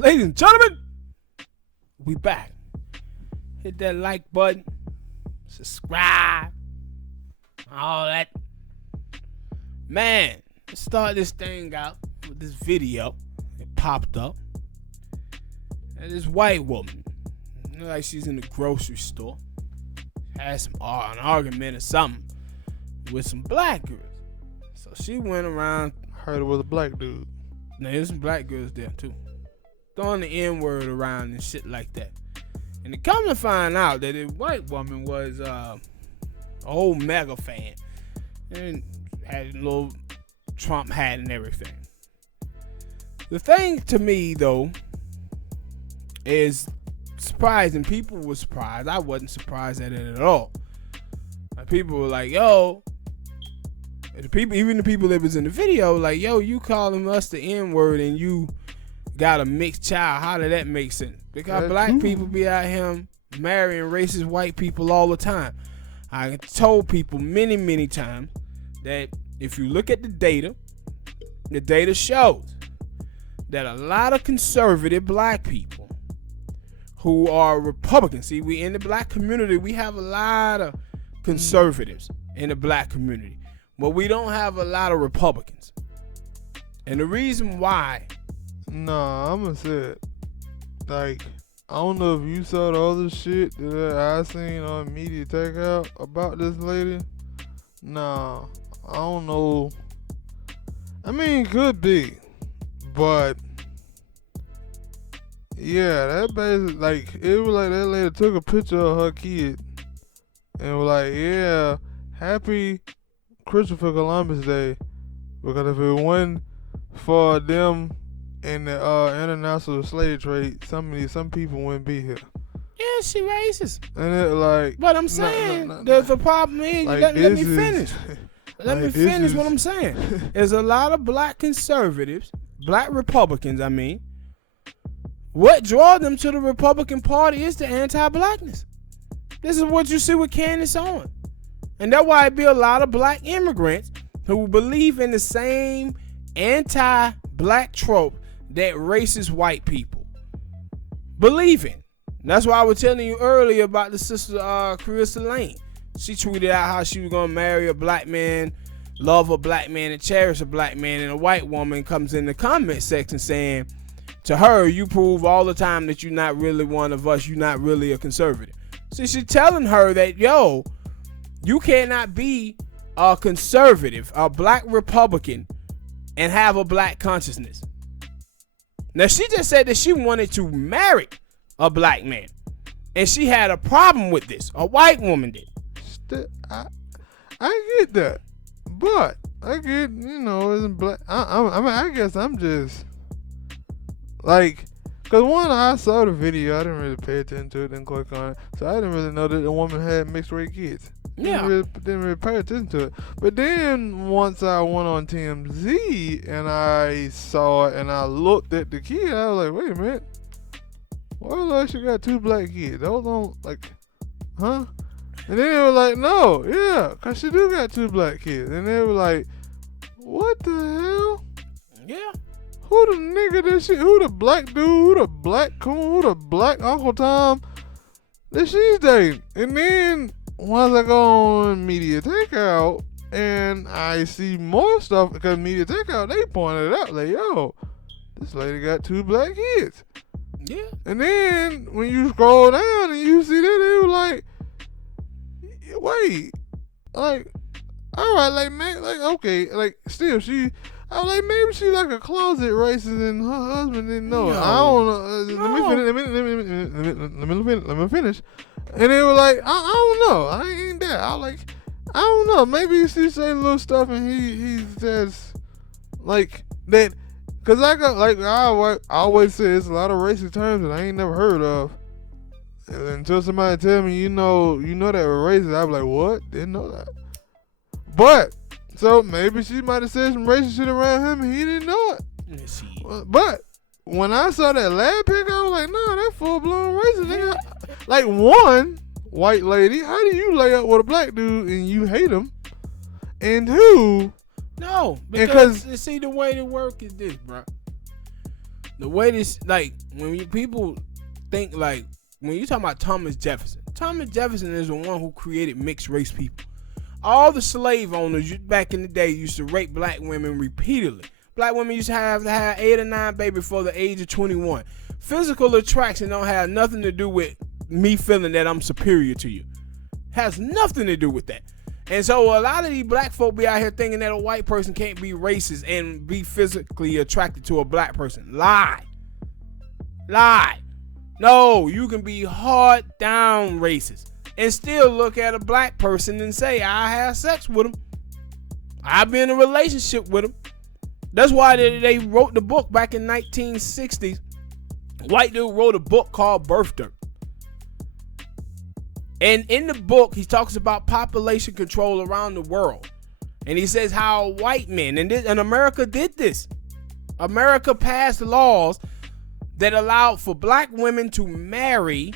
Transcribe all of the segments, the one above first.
Ladies and gentlemen, we back. Hit that like button, subscribe, all that. Man, let's start this thing out with this video. It popped up. And this white woman, like she's in the grocery store, had an argument or something with some black girls. So she went around. Heard it was a black dude. Now there's some black girls there too, throwing the N-word around and shit like that. And to come to find out that the white woman was a old mega fan and had a little Trump hat and everything. The thing to me though is surprising. People were surprised. I wasn't surprised at it at all. People were like, yo, even the people that was in the video, like, yo, you calling us the N-word and you got a mixed child. How did that make sense? Because black people be out here marrying racist white people all the time. I told people many, many times that if you look at the data shows that a lot of conservative black people who are Republicans, see, we in the black community, we have a lot of conservatives in the black community, but we don't have a lot of Republicans. And the reason why, Nah, I'm gonna say it. Like, I don't know if you saw the other shit that I seen on Media Takeout about this lady. Nah, I don't know. I mean, could be, but yeah, that basically, like, it was like that lady took a picture of her kid and was like, yeah, happy Christopher Columbus Day, because if it wasn't for them in the international slave trade, some people wouldn't be here. yeah, she racist. And it like, But I'm saying, the problem is, like, let me finish. Let me like, finish what I'm saying. There's a lot of black conservatives, black Republicans, I mean. What draws them to the Republican Party is the anti-blackness. This is what you see with Candace Owens. And that's why it be a lot of black immigrants who believe in the same anti-black trope that racist white people believe in. That's why I was telling you earlier about the sister Carissa Lane. She tweeted out how she was going to marry a black man, love a black man, and cherish a black man. And a white woman comes in the comment section saying, to her, you prove all the time that you're not really one of us. You're not really a conservative. So she's telling her that, yo, you cannot be a conservative, a black Republican, and have a black consciousness. Now, she just said that she wanted to marry a black man. And she had a problem with this. A white woman did. I get that. But I get, isn't black. I mean, I guess I'm just like, because one, I saw the video, I didn't really pay attention to it, didn't click on it, so I didn't really know that the woman had mixed race kids. Yeah. Didn't really pay attention to it. But then once I went on TMZ and I saw it and I looked at the kid, I was like, wait a minute, why like she got two black kids? Those don't, like, huh? And then they were like, no, yeah, because she do got two black kids. And they were like, what the hell? Yeah. Who the nigga that shit? Who the black dude? Who the black coon? Who the black Uncle Tom that she's dating? And then once I go on Media Takeout and I see more stuff, because Media Takeout, they pointed it out, like, yo, this lady got two black kids. Yeah. And then when you scroll down and you see that, they were like, wait, like, all right, like, man, like, okay, like, still, I was like, maybe she like a closet racist and her husband didn't know. No. I don't know. Let me finish. And they were like, I don't know. I ain't there. I was like, I don't know. Maybe she say little stuff and he says like that. Cause I always say it's a lot of racist terms that I ain't never heard of. And until somebody tell me, you know that we're racist, I be like, what? Didn't know that. But so maybe she might have said some racist shit around him and he didn't know it. Let's see. But when I saw that lab pic, I was like, nah, that full blown racist. Nigga. Like, one, white lady, how do you lay up with a black dude and you hate him? And two, no, because see, the way to work is this, bro. the way this, like, people think, like, when you talk about Thomas Jefferson is the one who created mixed race people. All the slave owners back in the day used to rape black women repeatedly. Black women used to have 8 or 9 babies before the age of 21. Physical attraction don't have nothing to do with me feeling that I'm superior to you. Has nothing to do with that. And so a lot of these black folk be out here thinking that a white person can't be racist and be physically attracted to a black person. Lie. No, you can be hard down racist and still look at a black person and say, I have sex with him. I've been in a relationship with him. That's why they wrote the book back in 1960s. White dude wrote a book called Birth Dirt. And in the book, he talks about population control around the world. And he says how white men, and America did this. America passed laws that allowed for black women to marry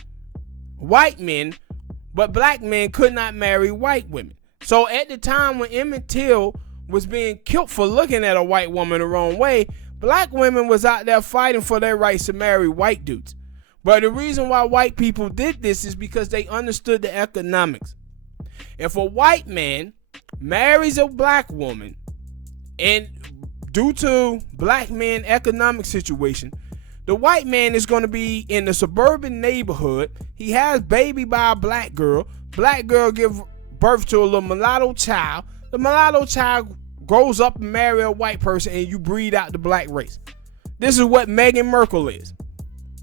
white men, but black men could not marry white women. So at the time when Emmett Till was being killed for looking at a white woman the wrong way, black women was out there fighting for their rights to marry white dudes. But the reason why white people did this is because they understood the economics. If a white man marries a black woman, and due to black men economic situation, the white man is going to be in the suburban neighborhood. He has baby by a black girl. Black girl give birth to a little mulatto child. The mulatto child grows up and marry a white person, and you breed out the black race. This is what Meghan Markle is.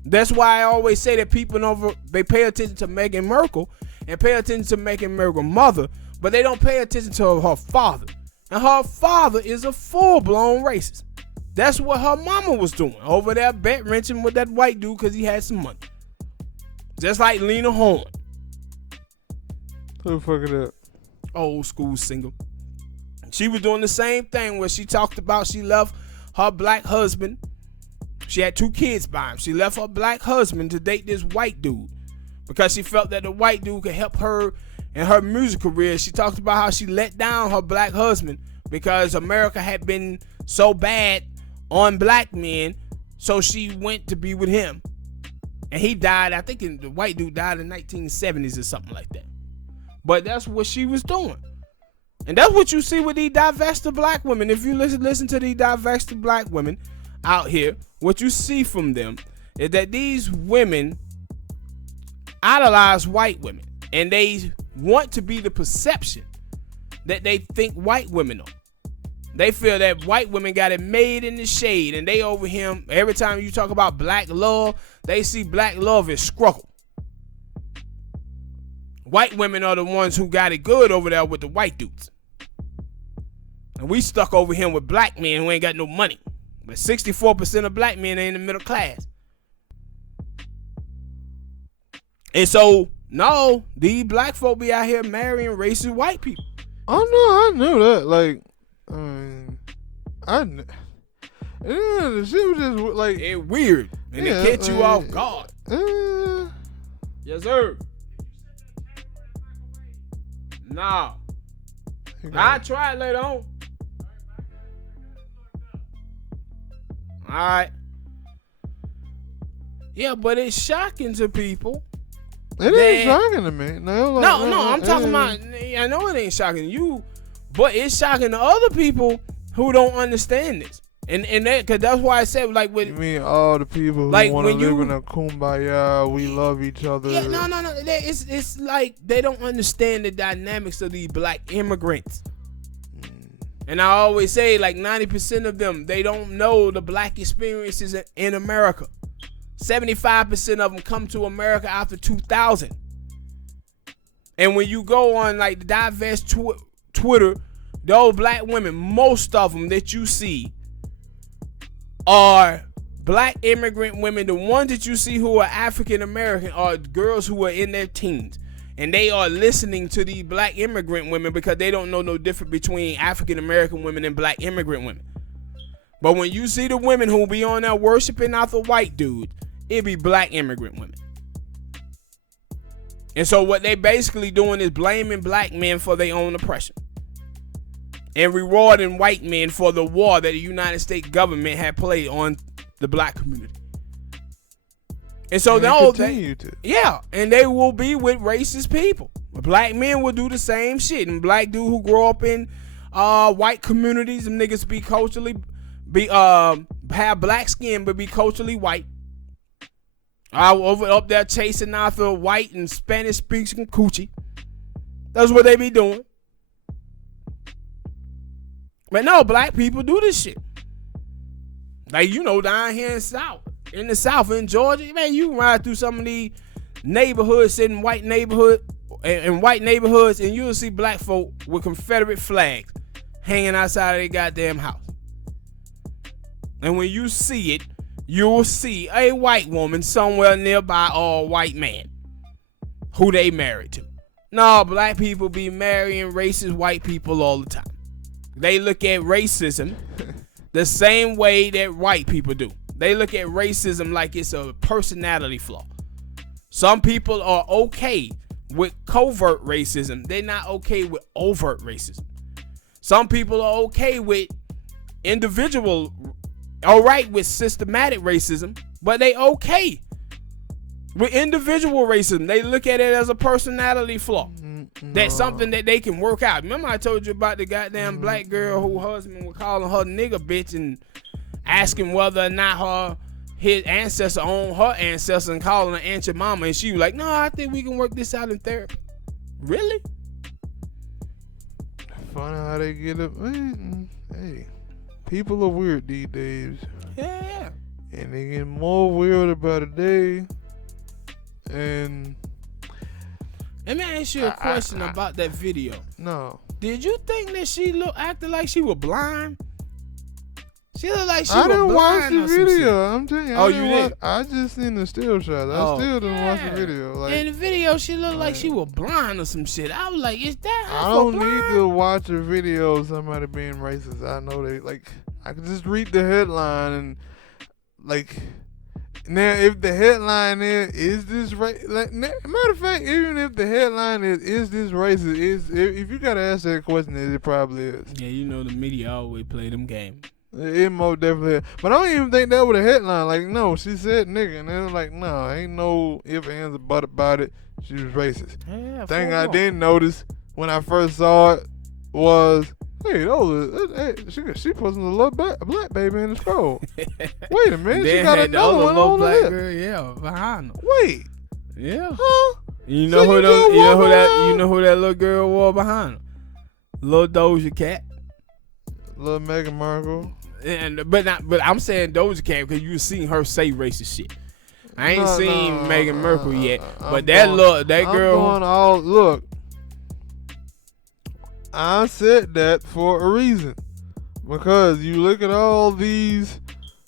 That's why I always say that people they pay attention to Meghan Markle and pay attention to Meghan Markle's mother, but they don't pay attention to her father. And her father is a full-blown racist. That's what her mama was doing over there, bet wrenching with that white dude because he had some money. Just like Lena Horne. Who the fuck is that? Old school single. She was doing the same thing where she talked about she left her black husband. She had 2 kids by him. She left her black husband to date this white dude because she felt that the white dude could help her in her music career. She talked about how she let down her black husband because America had been so bad on black men, so she went to be with him. And he died, I think the white dude died in 1970s or something like that. But that's what she was doing. And that's what you see with these divested black women. If you listen to these divested black women out here, what you see from them is that these women idolize white women, and they want to be the perception that they think white women are. They feel that white women got it made in the shade, and they over him. Every time you talk about black love, they see black love as struggle. White women are the ones who got it good over there with the white dudes. And we stuck over here with black men who ain't got no money. But 64% of black men are in the middle class. And so, no, these black folk be out here marrying racist white people. Oh, no, I knew that. Like, she was just like... It's weird. And it catch you off guard. Yes, sir. Nah. I'll try it later on. Alright. Yeah, but it's shocking to people. It ain't shocking to me. No, I'm talking about, I know it ain't shocking to you, but it's shocking to other people who don't understand this. And that, cause that's why I said, like, with, you mean all the people who like, want to live in a kumbaya, we love each other. Yeah, no. It's like they don't understand the dynamics of these black immigrants. And I always say, like, 90% of them, they don't know the black experiences in America. 75% of them come to America after 2000. And when you go on, like, the diverse Twitter, those black women, most of them that you see are black immigrant women. The ones that you see who are African American are girls who are in their teens. And they are listening to the black immigrant women because they don't know no difference between African American women and black immigrant women. But when you see the women who be on there worshiping out the white dude, it be black immigrant women. And so what they basically doing is blaming black men for their own oppression and rewarding white men for the war that the United States government had played on the black community. And so and they will be with racist people. Black men will do the same shit, and black dude who grow up in white communities, them niggas be culturally have black skin but be culturally white. Up there chasing after white and Spanish speaking coochie. That's what they be doing. But no, black people do this shit. Like, down here in the South, in Georgia, man, you can ride through some of these neighborhoods, in white neighborhoods, and you'll see black folk with Confederate flags hanging outside of their goddamn house. And when you see it, you'll see a white woman somewhere nearby or a white man who they married to. No, black people be marrying racist white people all the time. They look at racism the same way that white people do. They look at racism like it's a personality flaw. Some people are okay with covert racism. They're not okay with overt racism. Some people are okay with with systematic racism, but they okay with individual racism. They look at it as a personality flaw. That's something that they can work out. Remember I told you about the goddamn black girl whose husband was calling her nigga bitch and asking whether or not his ancestor owned her ancestor and calling her aunt your mama, and she was like, no, I think we can work this out in therapy. Really? Funny how they get up. Hey, people are weird these days. Yeah. And they get more weird by the day. And let me ask you a question about that video. No. Did you think that she acted like she was blind? She looked like she was blind. I didn't watch the video. I'm telling you. You did? I just seen the still shot. I still didn't watch the video. Like, in the video, she looked like she was blind or some shit. I was like, is that her? I don't need to watch a video of somebody being racist. I know I can just read the headline and now if the headline is this right? Matter of fact, even if the headline is this racist? If you gotta ask that question, it probably is. Yeah, the media always play them games. It most definitely is. But I don't even think that was a headline. Like, no, she said nigga. And they were like, no, ain't no ifs, ands, or buts about it. She was racist. Yeah, thing I didn't notice when I first saw it was, hey, she pushing a little black baby in the stroll. Wait a minute, she got another one on the lip. Girl, behind her. Wait. Yeah. Huh? You know who that little girl was behind her? Little Doja Cat. Little Meghan Markle. But I'm saying Doja Cat because you seen her say racist shit. I ain't seen Meghan Markle yet, but that girl. Look, I said that for a reason, because you look at all these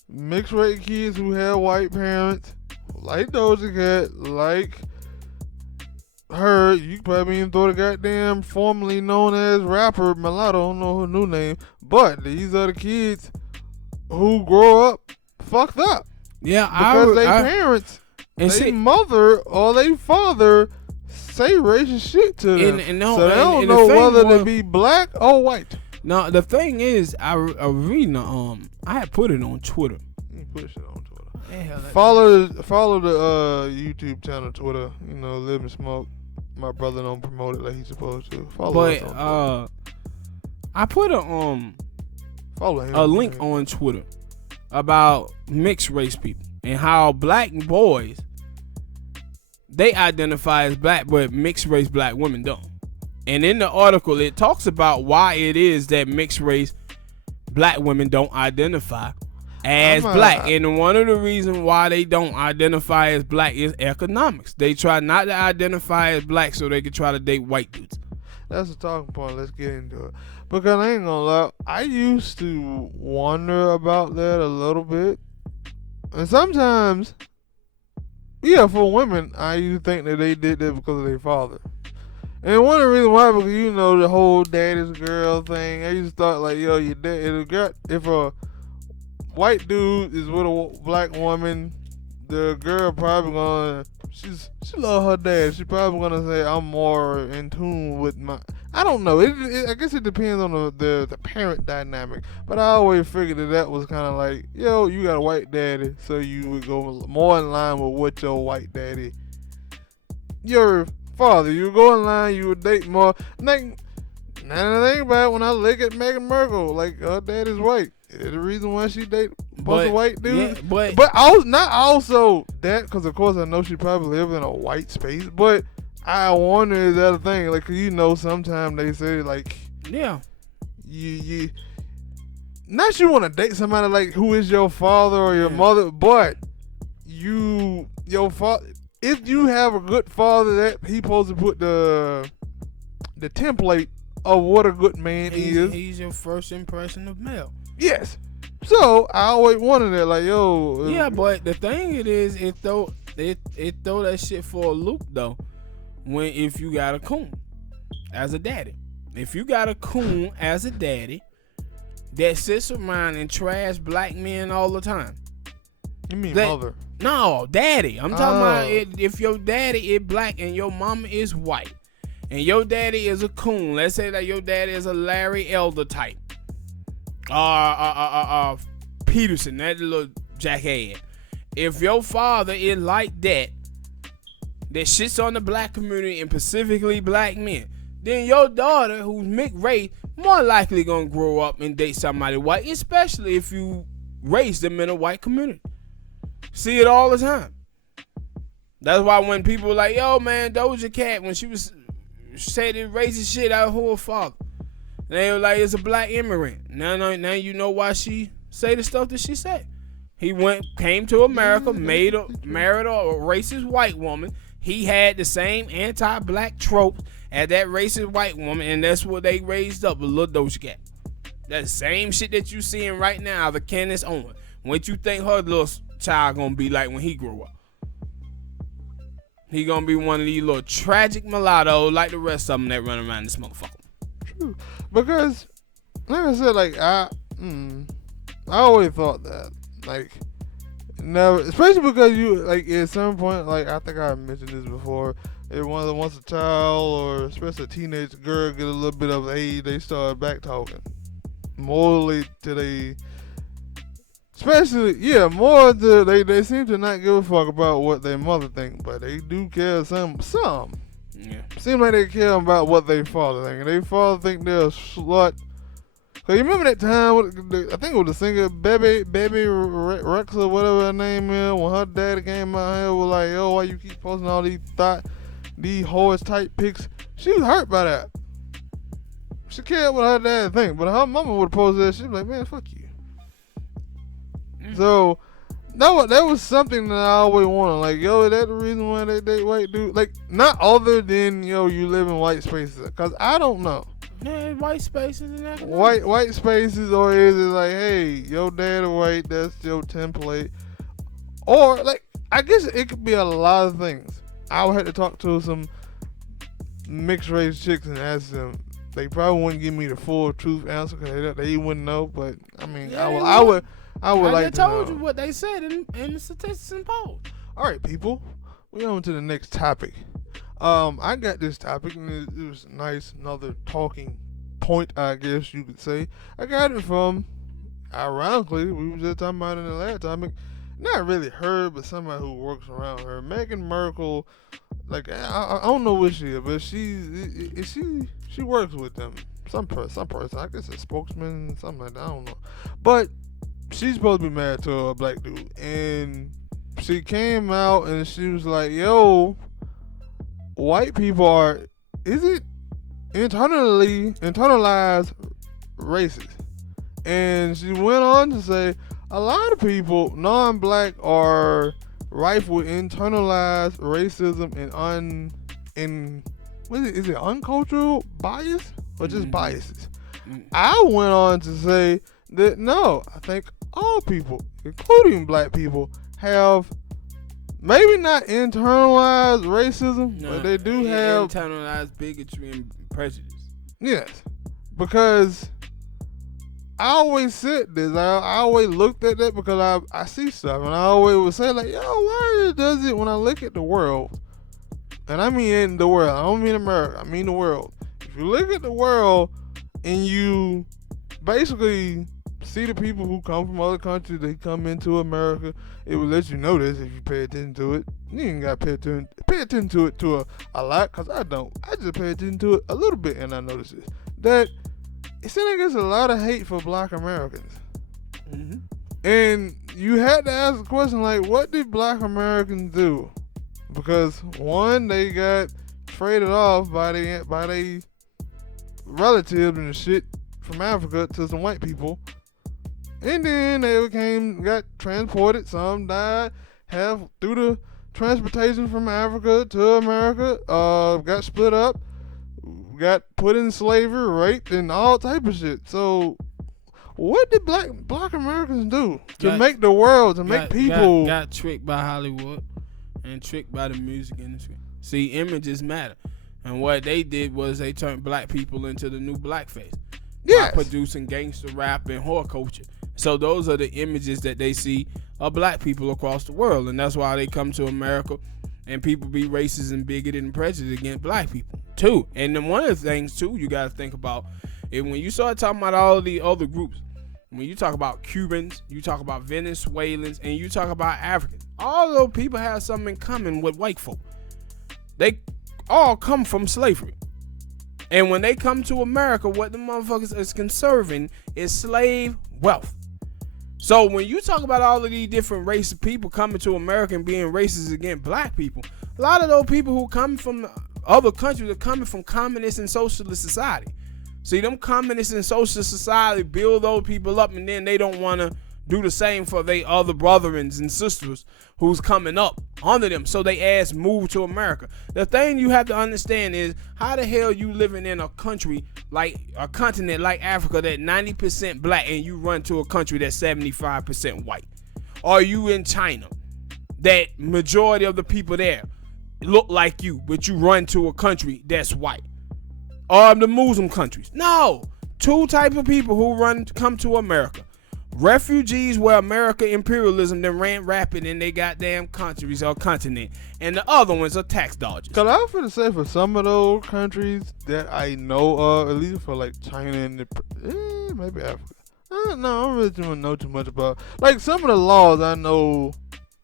mixed race kids who have white parents, like Doja Cat, like her. You probably even throw the goddamn formerly known as rapper Mulatto. I don't know her new name, but these are the kids who grow up fucked up. Yeah, because their parents, their mother or their father say racist shit to them, so they don't know whether to be black or white. No, the thing is, I reading I had put it on Twitter. You put shit on Twitter. Follow the YouTube channel, Twitter. Lib&Smoke. My brother don't promote it like he's supposed to. Follow us on Twitter. I put a link on Twitter about mixed race people and how black boys, they identify as black, but mixed race black women don't. And in the article, it talks about why it is that mixed race black women don't identify as black. And one of the reasons why they don't identify as black is economics. They try not to identify as black so they can try to date white dudes. That's a talking point. Let's get into it. Because I ain't gonna lie, I used to wonder about that a little bit. And sometimes, for women, I used to think that they did that because of their father. And one of the reasons why, because the whole daddy's girl thing, I used to thought like, your dad, if a white dude is with a black woman, the girl probably gonna she love her dad. She probably gonna say I'm more in tune with my. I don't know. I guess it depends on the parent dynamic. But I always figured that was kind of like, yo, you got a white daddy, so you would go more in line with what your white daddy, your father. You would go in line. You would date more. Like, now I think about it, when I look at Meghan Markle, like her daddy's white. It's the reason why she date a bunch of white dudes. Yeah, but I was not also that, because of course I know she probably lives in a white space. But I wonder is that a thing? Like, you know, sometimes they say like, yeah, you not you want to date somebody like who is your father or your mother, but your father. If you have a good father, that he supposed to put the template of what a good man is. He's your first impression of male. Yes. So I always wanted that, like, yo. Yeah, but the thing it throw that shit for a loop though. If you got a coon as a daddy, if you got a coon as a daddy that sits around and trash black men all the time. You mean mother? No, daddy. I'm talking about if your daddy is black and your mama is white, and your daddy is a coon. Let's say that your daddy is a Larry Elder type. Peterson, that little jackhead. If your father is like that shits on the black community and specifically black men, then your daughter, who's mixed race, more likely gonna grow up and date somebody white, especially if you raise them in a white community. See it all the time. That's why when people were like, yo man, Doja Cat, when she said it racist shit out of her father, they were like, it's a black immigrant. Now you know why she say the stuff that she said. He came to America, married a racist white woman. He had the same anti-black tropes as that racist white woman, and that's what they raised up with Lil Doja Cat. That same shit that you seeing right now, the Candace Owens. What you think her little child gonna be like when he grow up? He gonna be one of these little tragic mulattoes like the rest of them that run around this motherfucker. True. Because, like I said, like I always thought that, like, never, especially because you, like, at some point, like, I think I mentioned this before, if one of them wants a child, or especially a teenage girl get a little bit of age, they start back talking. Morally to they, especially, more to, they seem to not give a fuck about what their mother think, but they do care some. Yeah. Seem like they care about what their father think. And their father think they're a slut. Cause you remember that time, I think it was the singer Baby Rex or whatever her name is, when her daddy came out here was like, yo, why you keep posting all these horse type pics? She was hurt by that. She cared what her dad think, but her mama would have posted that. She was like, man, fuck you. So that was something that I always wanted. Like, yo, is that the reason why they date white dudes? Like, not other than, yo, you live in white spaces. Cause I don't know. Yeah, white spaces and that. White spaces, or is it like, hey, your dad white, that's your template? Or, like, I guess it could be a lot of things. I would have to talk to some mixed race chicks and ask them. They probably wouldn't give me the full truth answer because they wouldn't know. But I mean, yeah, I would like to know. I told you what they said in the statistics and polls. All right, people, we're on to the next topic. I got this topic, and it was nice, another talking point, I guess you could say. I got it from, ironically, we were just talking about in the last topic, not really her, but somebody who works around her. Meghan Markle, like, I don't know what she is, but she works with them. Some person, I guess a spokesman, something like that, I don't know. But she's supposed to be married to a black dude, and she came out and she was like, yo, white people are, is it internalized racist? And she went on to say a lot of people, non-black, are rife with internalized racism and is it uncultural bias or just biases? I went on to say that no, I think all people, including black people, have maybe not internalized racism, but they do have internalized bigotry and prejudice. Yes, because I always said this. I always looked at that because I see stuff, and I always would say like, yo, why does it when I look at the world, and I mean in the world, I don't mean America, I mean the world. If you look at the world and you basically see the people who come from other countries, they come into America, it will let you know this if you pay attention to it. You ain't got to pay attention to it a lot, because I don't. I just pay attention to it a little bit, and I notice this. That it seems like there's a lot of hate for Black Americans. Mm-hmm. And you had to ask the question, like, what did Black Americans do? Because, one, they got traded off by they relatives and shit from Africa to some white people. And then they got transported. Some died through the transportation from Africa to America. Got split up, got put in slavery, raped, and all type of shit. So, what did Black Americans do to make the world, to make people got tricked by Hollywood and tricked by the music industry? See, images matter, and what they did was they turned Black people into the new blackface. Yes. By producing gangster rap and horror culture. So those are the images that they see of Black people across the world, and that's why they come to America and people be racist and bigoted and prejudiced against Black people too. And then one of the things too you gotta think about is when you start talking about all of the other groups, when you talk about Cubans, you talk about Venezuelans, and you talk about Africans, all of those people have something in common with white folk. They all come from slavery. And when they come to America, what the motherfuckers is conserving is slave wealth. So when you talk about all of these different race of people coming to America and being racist against Black people, a lot of those people who come from other countries are coming from communist and socialist society. See, them communist and socialist society build those people up, and then they don't want to do the same for their other brothers and sisters who's coming up under them. So they ask move to America. The thing you have to understand is how the hell you living in a country like a continent like Africa that 90% Black, and you run to a country that's 75% white? Are you in China that majority of the people there look like you, but you run to a country that's white? Or the Muslim countries? No. Two type of people who come to America. Refugees where America imperialism then ran rapid in they goddamn countries or continent, and the other ones are tax dodgers. Cause I was gonna say for some of those countries that I know of, at least for like China and maybe Africa. I don't really don't know too much about. Like some of the laws I know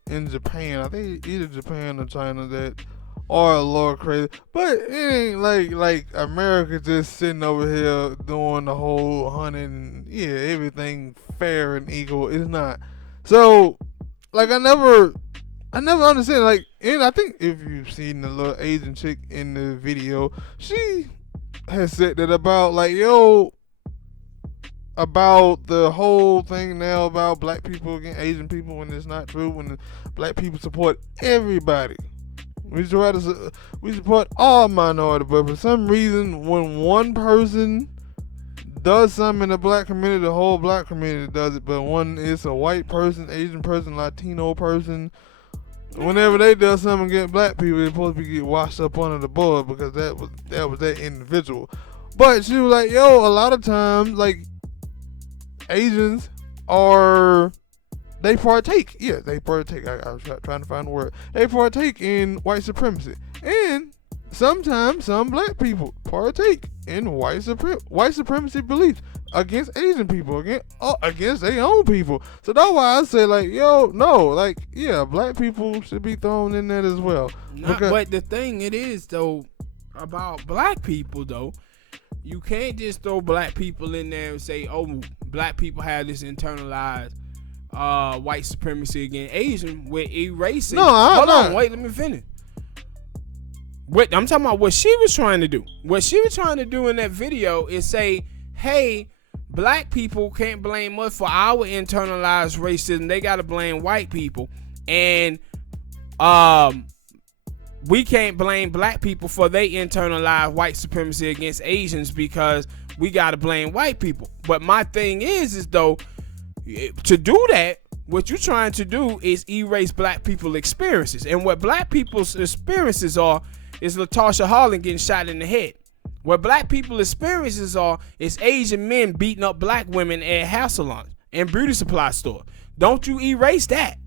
in Japan, I think either Japan or China, that are a little crazy, but it ain't like America just sitting over here doing the whole hunting, everything fair and equal. It's not. So, like I never understand. Like, and I think if you've seen the little Asian chick in the video, she has said that about about the whole thing now about Black people against Asian people, when it's not true. When the Black people support everybody. We support all minorities, but for some reason, when one person does something in the Black community, the whole Black community does it. But when it's a white person, Asian person, Latino person, whenever they do something against Black people, they're supposed to get washed up under the board because that was that individual. But she was like, a lot of times, like, Asians they partake. Yeah, they partake. I was trying to find the word. They partake in white supremacy. And sometimes some Black people partake in white supremacy beliefs against Asian people, against their own people. So that's why I say, like, Black people should be thrown in that as well. But the thing it is, though, about Black people, though, you can't just throw Black people in there and say, Black people have this internalized white supremacy against Asian with erasing. Hold on, wait, let me finish. I'm talking about what she was trying to do. What she was trying to do in that video is say, hey, Black people can't blame us for our internalized racism. They got to blame white people. And we can't blame Black people for their internalized white supremacy against Asians because we got to blame white people. But my thing is though, to do that, what you're trying to do is erase Black people's experiences. And what Black people's experiences are is LaTosha Harlan getting shot in the head. What black people experiences is Asian men beating up black women at hair salons and beauty supply stores. Don't you erase that.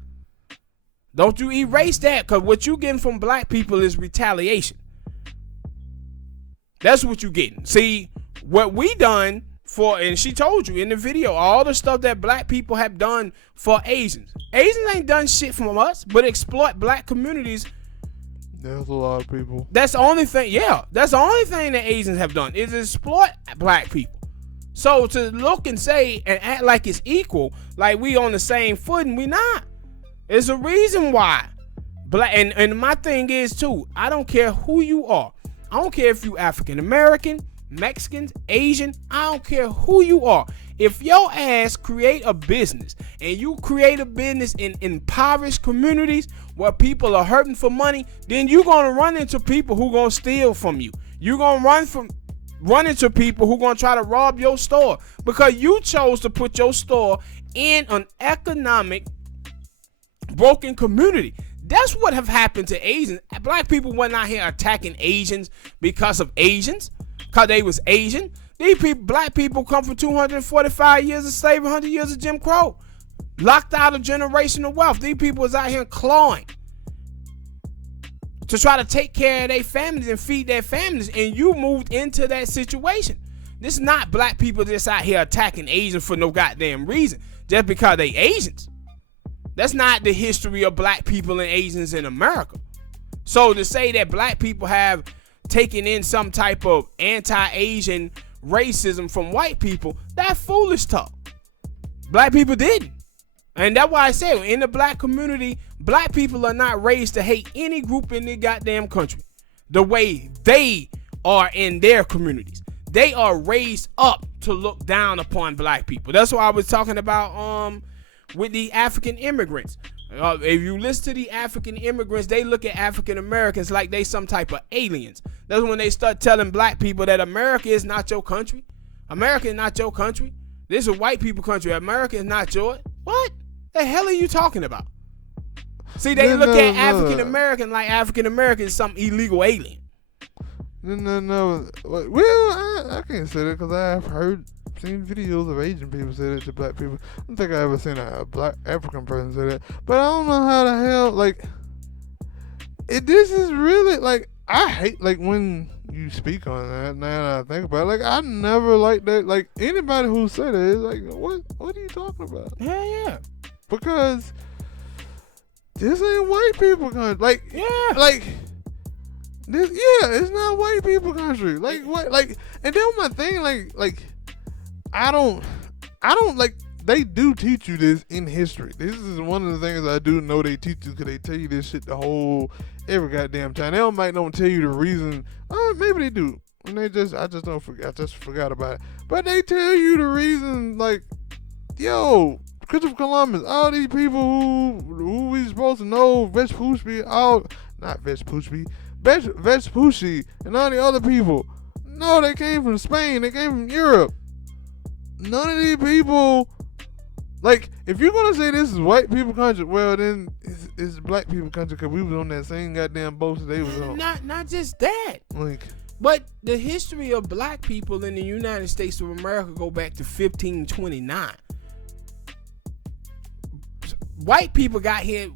Don't you erase that, because what you getting from black people is retaliation. That's what you getting. See, what we done for, and she told you in the video, all the stuff that black people have done for Asians. Asians ain't done shit from us, but exploit black communities. There's a lot of people. That's the only thing, yeah. That's the only thing that Asians have done is exploit black people. So to look and say and act like it's equal, like we on the same footing, we not. There's a reason why. Black and my thing is too, I don't care who you are. I don't care if you African American, Mexicans, Asian, I don't care who you are. If your ass create a business and you create a business in impoverished communities where people are hurting for money, then you're going to run into people who going to steal from you. You're going to run into people who going to try to rob your store because you chose to put your store in an economic broken community. That's what have happened to Asians. Black people went out here attacking Asians because of Asians, because they was Asian. These people, black people, come from 245 years of slavery, 100 years of Jim Crow, locked out of generational wealth. These people was out here clawing to try to take care of their families and feed their families, and you moved into that situation. This is not black people just out here attacking Asians for no goddamn reason, just because they Asians. That's not the history of black people and Asians in America. So to say that black people have taken in some type of anti-Asian racism from white people, that's foolish talk. Black people didn't. And that's why I say in the black community, black people are not raised to hate any group in the goddamn country the way they are in their communities. They are raised up to look down upon black people. That's why I was talking about with the African immigrants. If you listen to the African immigrants, they look at African Americans like they some type of aliens. That's when they start telling black people that America is not your country. America is not your country. This is a white people country. America is not yours. What the hell are you talking about? See, they look at African American like African American is some illegal alien. No. Well, I can't say that because I have seen videos of Asian people say that to black people. I don't think I ever seen a black African person say that. But I don't know how the hell, like, this is really, like, I hate, like, when you speak on that, now that I think about it. Like, I never liked that. Like, anybody who said it is like, what are you talking about? Yeah. Because this ain't white people country. Like, yeah. Like, this, yeah, it's not white people country. Like, what? Like, and then my thing, like, I don't like, they do teach you this in history. This is one of the things I do know they teach you, because they tell you this shit every goddamn time. They might not tell you the reason. Maybe they do. And I just forgot about it. But they tell you the reason, like, yo, Christopher Columbus, all these people who we supposed to know, Vespucci, Vespucci, and all the other people. No, they came from Spain. They came from Europe. None of these people, like, if you're gonna say this is white people country, well then it's black people country, because we was on that same goddamn boat that they was on. Not just that. Like, but the history of black people in the United States of America go back to 1529. White people got here,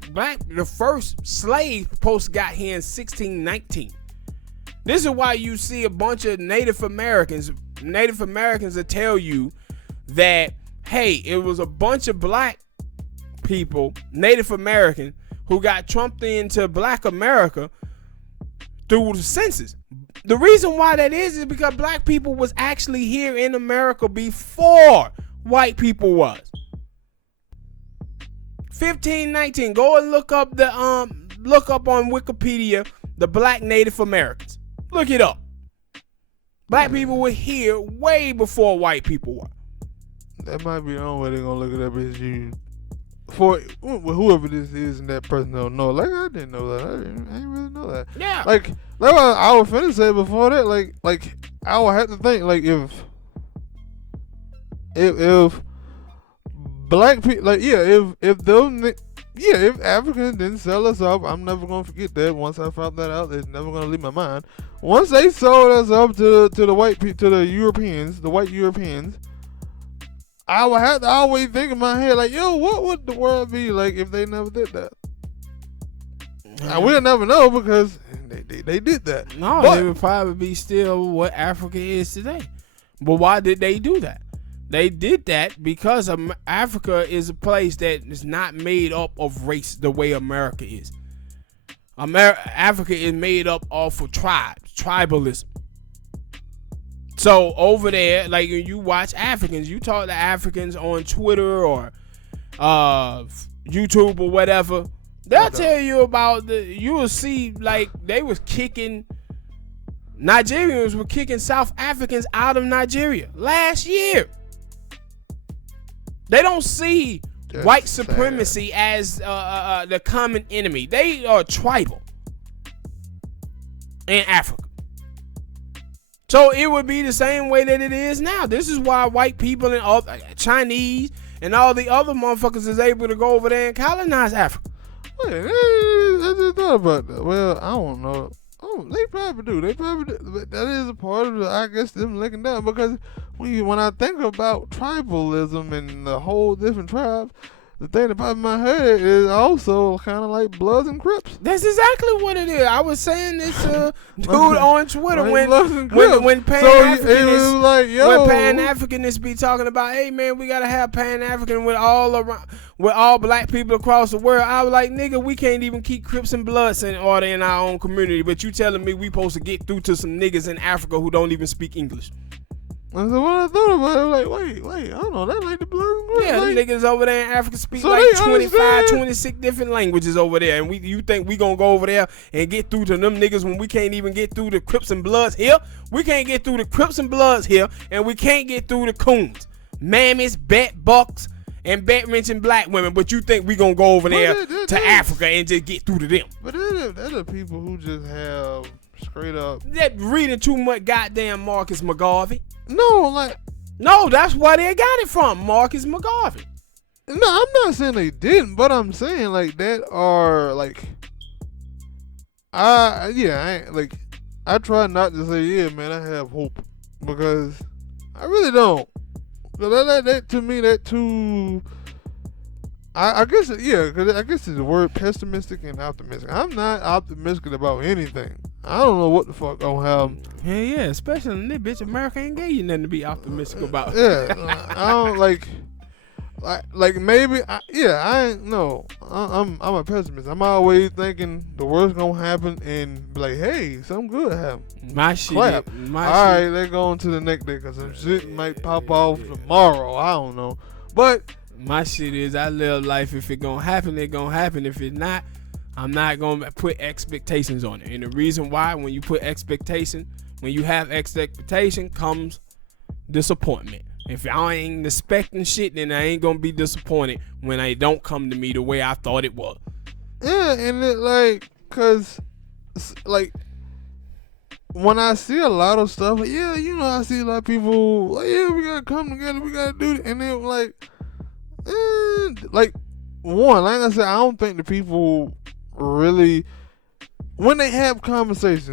the first slave post got here in 1619. This is why you see a bunch of Native Americans that tell you that, hey, it was a bunch of black people, Native American, who got trumped into black America through the census. The reason why that is because black people was actually here in America before white people was. 1519. Go and look up on Wikipedia the black Native Americans. Look it up. Black people were here way before white people were. That might be the only way they're gonna look it up, is you, for whoever this is and that person don't know. Like, I didn't know that. I didn't really know that. Yeah. Like what I was finna say before that. Like I would have to think, like, if black people, like, yeah, if those if Africans didn't sell us off, I'm never gonna forget that. Once I found that out, it's never gonna leave my mind. Once they sold us up to the to the Europeans, the white Europeans, I would have to always think in my head like, yo, what would the world be like if they never did that? I will never know because they did that. No, but they would probably be still what Africa is today. But why did they do that? They did that because Africa is a place that is not made up of race the way America is. Africa is made up of tribes, tribalism. So over there, like when you watch Africans, you talk to Africans on Twitter or YouTube or whatever, they'll tell you about you will see like they was kicking, Nigerians were kicking South Africans out of Nigeria last year. They don't see white supremacy as the common enemy. They are tribal in Africa. So it would be the same way that it is now. This is why white people and all Chinese and all the other motherfuckers is able to go over there and colonize Africa. Wait, I just thought about that. Well, I don't know. Oh, they probably do. But that is a part of I guess them looking down because when I think about tribalism and the whole different tribes, the thing that pops in my head is also kind of like Bloods and Crips. That's exactly what it is. I was saying this dude on Twitter when Pan-Africanists be talking about, hey man, we gotta have Pan-African with all black people across the world. I was like, nigga, we can't even keep Crips and Bloods in order in our own community, but you telling me we supposed to get through to some niggas in Africa who don't even speak English. And so when I thought about it, I was like, wait, I don't know, that like the Bloods and Crips. Yeah, like, the niggas over there in Africa speak so like 25, understand. 26 different languages over there. And you think we gonna go over there and get through to them niggas when we can't even get through the Crips and Bloods here? We can't get through the Crips and Bloods here, and we can't get through the coons, mammies, bet bucks, and bet wrenching black women, but you think we gonna go over there to Africa and just get through to them? But they're people who just have straight up that reading too much goddamn Marcus McGarvey. No, that's where they got it from, Marcus McGarvey. No, I'm not saying they didn't, but I'm saying like that are like, I try not to say, yeah, man, I have hope because I really don't. That to me, that too. I guess, yeah, because I guess it's the word pessimistic and optimistic. I'm not optimistic about anything. I don't know what the fuck gonna happen. Yeah, especially in this bitch, America ain't gave you nothing to be optimistic about. Yeah, I don't like maybe. I ain't no. I'm a pessimist. I'm always thinking the worst gonna happen and be like, hey, something good happen. My shit. All right, let's go on to the next day because some shit might pop off tomorrow. I don't know, but my shit is I live life. If it gonna happen, it gonna happen. If it's not, I'm not gonna put expectations on it. And the reason why, when you put expectation, when you have expectation, comes disappointment. If I ain't expecting shit, then I ain't gonna be disappointed when it don't come to me the way I thought it was. Yeah, and it like, cause like when I see a lot of stuff, like, yeah, you know, I see a lot of people like, yeah, we gotta come together, we gotta do it, and then like one, like I said, I don't think the people really, when they have conversations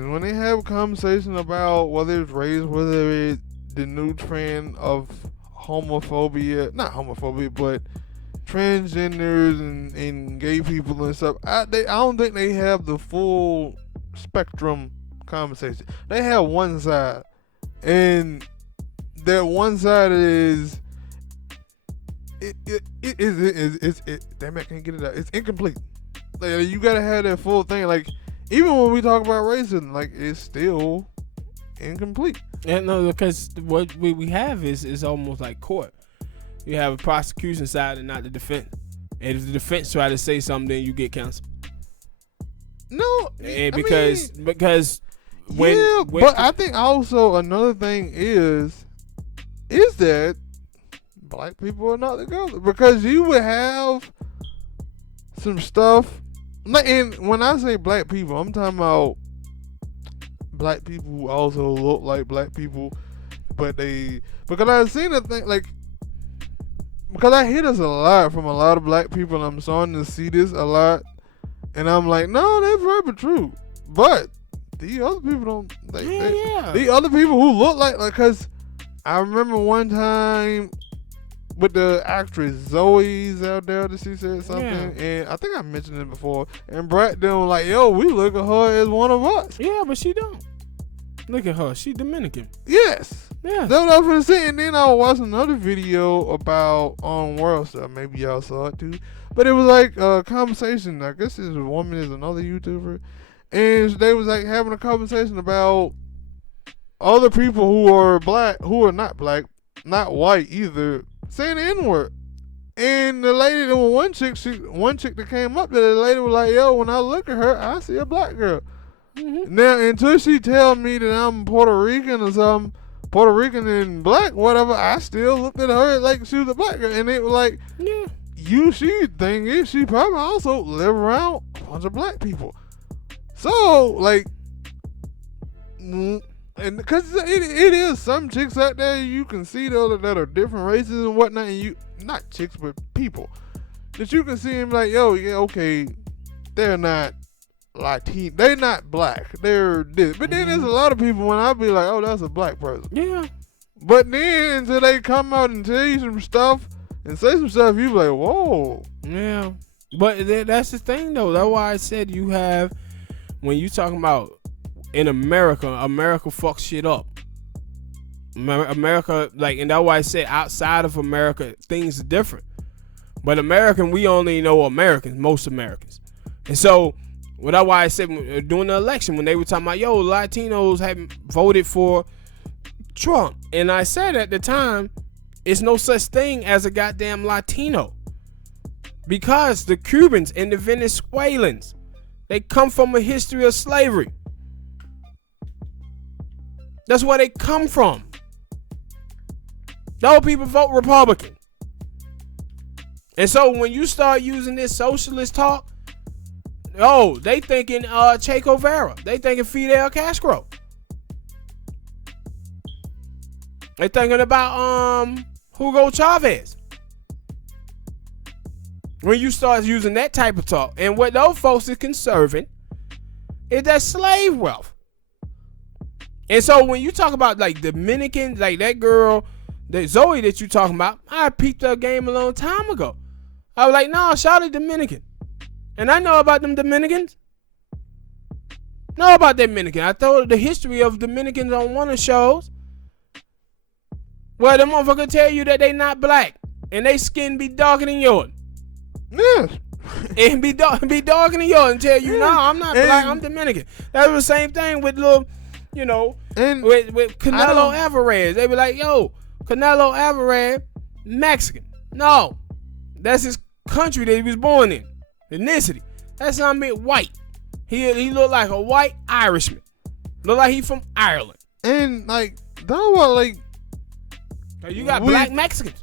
about whether it's race, whether it's the new trend of homophobia, not homophobia, but transgenders and gay people and stuff, I don't think they have the full spectrum conversation. They have one side, and that one side is damn, I can't get it out. It's incomplete. Like, you gotta have that full thing. Like, even when we talk about racism, like, it's still incomplete. Yeah, no, because what we have is almost like court. You have a prosecution side and not the defense. And if the defense try to say something, then you get canceled. No, because but I think also another thing is that black people are not together, because you would have some stuff. And when I say black people, I'm talking about black people who also look like black people, but because I've seen a thing like because I hear this a lot from a lot of black people, and I'm starting to see this a lot, and I'm like, no, that's very true. But these other people don't. These other people who look like, cause I remember one time with the actress Zoe's out there that she said something, and I think I mentioned it before. And Brett them was like, yo, we look at her as one of us. Yeah, but she don't. Look at her. She Dominican. Yes. Yeah. That's what I was gonna say. And then I watched another video about world stuff. Maybe y'all saw it too. But it was like a conversation. I guess this woman is another YouTuber, and they was like having a conversation about other people who are black, who are not black, not white either, saying the N-word. And the lady, there was one chick that came up there, the lady was like, yo, when I look at her, I see a black girl. Mm-hmm. Now, until she tell me that I'm Puerto Rican or something, Puerto Rican and black, whatever, I still looked at her like she was a black girl. And it was like, she thing is, she probably also live around a bunch of black people. So, like, and because it is some chicks out there you can see though that are different races and whatnot, and you, not chicks but people that you can see them like, yo, yeah, okay, they're not Latino, they're not black, they're this. But then there's a lot of people when I be like, oh, that's a black person. Yeah. But then until they come out and tell you some stuff and say some stuff, you be like, whoa. Yeah. But that's the thing though. That's why I said you have, when you talking about in America fucks shit up. America, like, and that's why I say outside of America, things are different. But American, we only know Americans, most Americans. And so, that's why I said during the election, when they were talking about, yo, Latinos haven't voted for Trump. And I said at the time, it's no such thing as a goddamn Latino. Because the Cubans and the Venezuelans, they come from a history of slavery. That's where they come from. Those people vote Republican. And so when you start using this socialist talk, they thinking Che Guevara. They thinking Fidel Castro. They thinking about Hugo Chavez. When you start using that type of talk, and what those folks is conserving is that slave wealth. And so when you talk about like Dominicans, like that girl, that Zoe that you talking about, I peeped her game a long time ago. I was like, no, shout out Dominican. And I know about them Dominicans. Know about Dominican. I told the history of Dominicans on one of the shows. Well, the motherfucker tell you that they not black and they skin be darker than yours. Yes. And be darker than yours and tell you, no, I'm not black, I'm Dominican. That was the same thing with little, with Canelo Alvarez. They be like, yo, Canelo Alvarez, Mexican. No, that's his country that he was born in. Ethnicity. That's not me, white. He look like a white Irishman. Look like he from Ireland. And like, that was like, you got black Mexicans.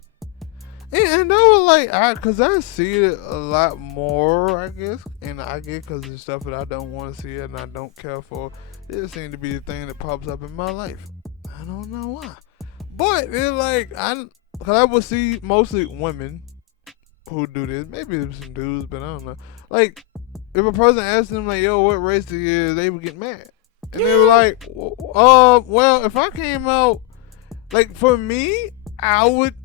And that was like, because I see it a lot more, I guess. And I get because it's stuff that I don't want to see and I don't care for. It seems to be the thing that pops up in my life. I don't know why. But it's like, because I would see mostly women who do this. Maybe there's some dudes, but I don't know. Like, if a person asked them, like, yo, what race he is, they would get mad. And they were like, well, if I came out, like, for me, I would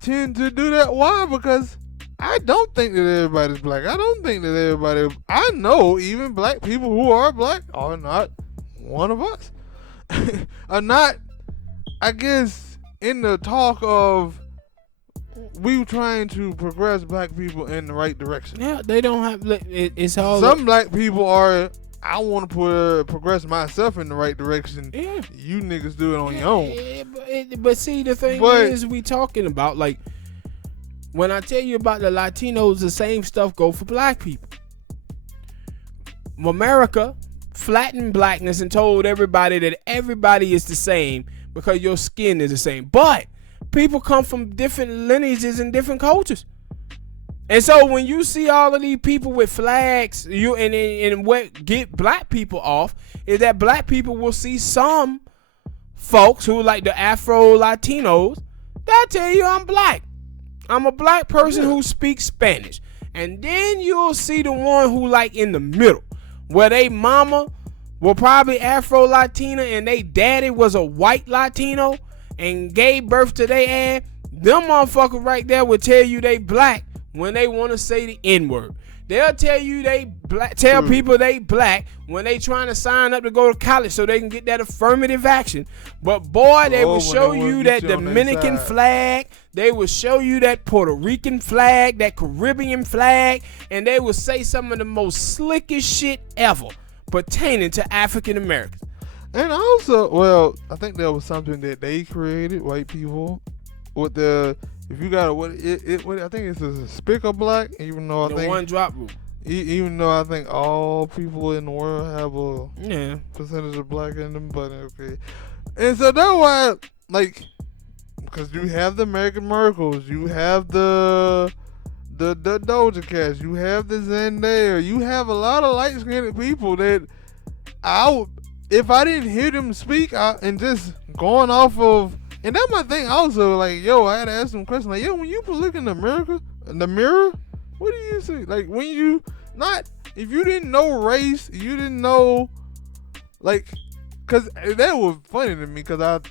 tend to do that. Why? Because I don't think that everybody's black. I don't think that I know even black people who are black are not one of us. Are not, I guess, in the talk of we trying to progress black people in the right direction. Yeah, they don't have, it's all. Some black people are, I want to progress myself in the right direction. Yeah. You niggas do it on your own. But see, the thing is, we talking about, like, when I tell you about the Latinos, the same stuff go for black people. America flattened blackness and told everybody that everybody is the same because your skin is the same. But people come from different lineages and different cultures. And so when you see all of these people with flags, and what get black people off is that black people will see some folks who like the Afro Latinos that tell you I'm black. I'm a black person who speaks Spanish. And then you'll see the one who like in the middle, where they mama were probably Afro-Latina and they daddy was a white Latino and gave birth to their ass. Them motherfuckers right there will tell you they black when they want to say the N-word. They'll tell you they black, tell people they black when they trying to sign up to go to college so they can get that affirmative action. But boy, they will show you that Dominican flag. They will show you that Puerto Rican flag, that Caribbean flag, and they will say some of the most slickest shit ever pertaining to African Americans. And also, well, I think that was something that they created, white people, with the, if you got what I think it's a spick of black, even though I think one drop rule. Even though I think all people in the world have a percentage of black in them, but okay. And so that's why, like, because you have the American Miracles, you have the Doja Cats, you have the Zendaya, you have a lot of light-skinned people that if I didn't hear them speak and just going off of, and that's my thing also, like, yo, I had to ask them questions, like, yo, when you look in the mirror, what do you see? Like, when you, if you didn't know race, you didn't know, like, because that was funny to me, because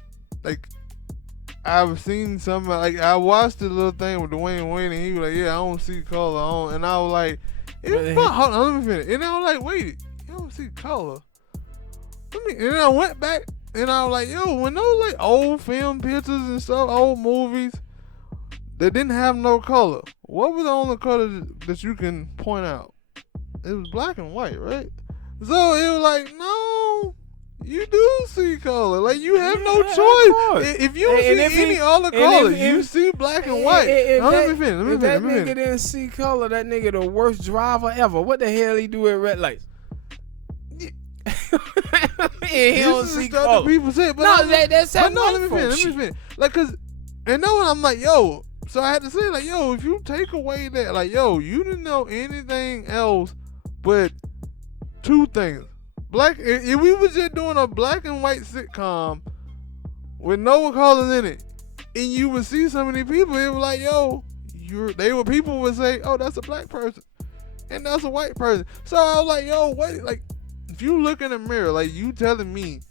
I've seen some, like, I watched the little thing with Dwayne Wayne, and he was like, yeah, I don't see color, and I was like, hold on, let me finish, and I was like, wait, you don't see color? And I went back, and I was like, yo, when those, like, old film pictures and stuff, old movies that didn't have no color, what was the only color that you can point out? It was black and white, right? So it was like, no, you do see color. Like, you have no choice. If you don't see any other color, you see black and white. Let me finish. If that nigga didn't see color, that nigga the worst driver ever. What the hell he do at red lights? He don't see color. People say, but no, that's let me finish. Like, cause, and then when I'm like, yo, so I had to say, like, yo, if you take away that, like, yo, you didn't know anything else but two things. If we was just doing a black and white sitcom with no colors in it, and you would see so many people, it was like, yo, people would say, oh, that's a black person, and that's a white person. So I was like, yo, wait, like, if you look in the mirror, like, you telling me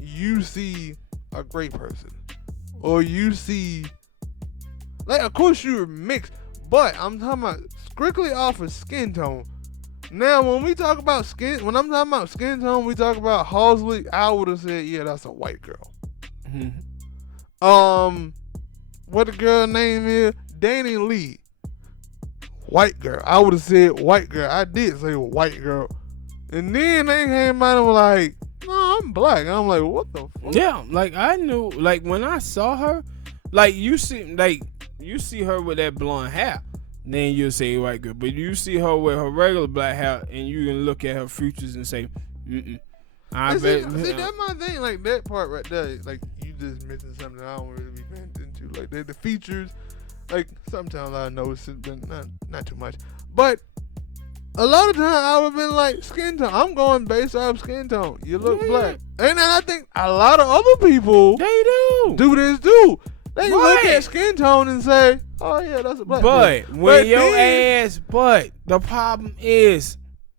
you see a great person, or you see, like, of course you're mixed, but I'm talking about strictly off of skin tone. Now, when I'm talking about skin tone, we talk about Halsey, I would have said, yeah, that's a white girl. Mm-hmm. What the girl name is? Danny Lee. White girl. I would have said white girl. I did say white girl. And then they came out and were like, no, I'm black. And I'm like, what the fuck? Yeah, like, I knew, like, when I saw her, like, you see her with that blonde hair, then you'll say white girl. But you see her with her regular black hair, and you can look at her features and say, I bet. See, that's my thing. Like, that part right there, like, you just missing something I don't really be paying attention to. Like, the features, like, sometimes I notice it, but not too much. But a lot of times I would have been like, skin tone. I'm going based off skin tone. You look black. And I think a lot of other people do this too. They look at skin tone and say, oh yeah, that's a black person. But when your ass, the problem is,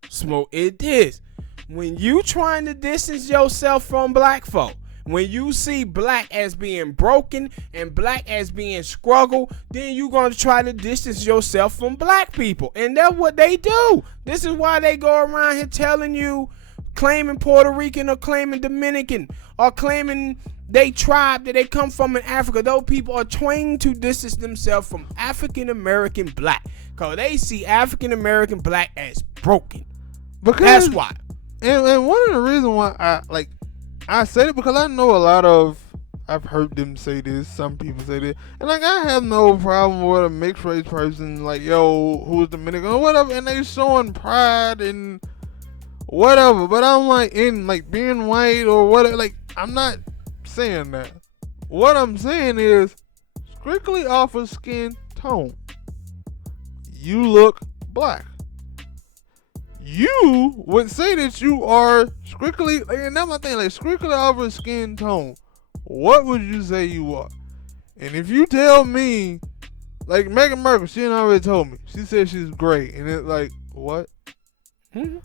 Smoke, it is. When you trying to distance yourself from black folk, when you see black as being broken and black as being struggle, then you going to try to distance yourself from black people. And that's what they do. This is why they go around here telling you, claiming Puerto Rican or claiming Dominican or claiming they tribe that they come from in Africa. Those people are trained to distance themselves from African American black because they see African American black as broken. That's why. And one of the reasons why I said it, because I know I've heard them say this, some people say this, and like, I have no problem with a mixed race person, like, yo, who's Dominican or whatever, and they showing pride and whatever, but I'm like, in like being white or whatever, like, I'm not saying that. What I'm saying is, strictly off of skin tone, you look black. You would say that you are strictly, and that's my thing, like, strictly off of skin tone. What would you say you are? And if you tell me like Meghan Markle, she ain't already told me. She said she's great, and it like what? Mm-hmm.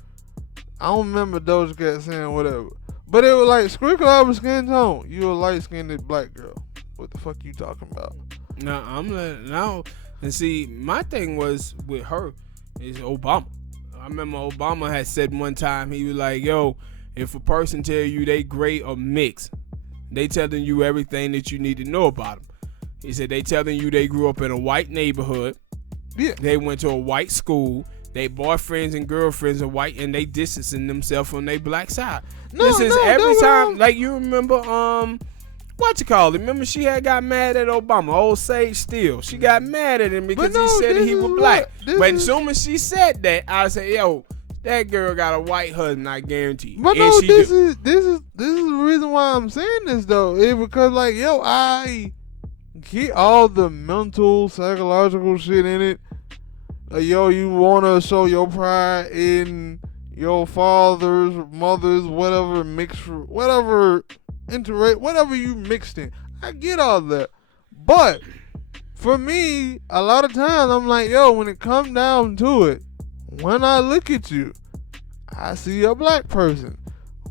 I don't remember Doja Cat saying whatever, but it was like scrinkle out skin tone. You a light skinned black girl. What the fuck you talking about? No, I'm letting now. And see, my thing was with her is Obama. I remember Obama had said one time, he was like, yo, if a person tell you they great or mixed, they telling you everything that you need to know about them. He said they telling you they grew up in a white neighborhood. Yeah. They went to a white school. They boyfriends and girlfriends are white, and they distancing themselves from their black side. This is every time, like you remember, what you call it? Remember she had got mad at Obama, old Sage Steele. She got mad at him because he said that he was black. But as soon as she said that, I said, yo, that girl got a white husband, I guarantee you. But and no, she this is the reason why I'm saying this though. It's because like, yo, I get all the mental, psychological shit in it. Yo, you wanna show your pride in your father's, mother's, whatever mixed, whatever whatever you mixed in. I get all that, but for me, a lot of times I'm like, yo, when it comes down to it, when I look at you, I see a black person.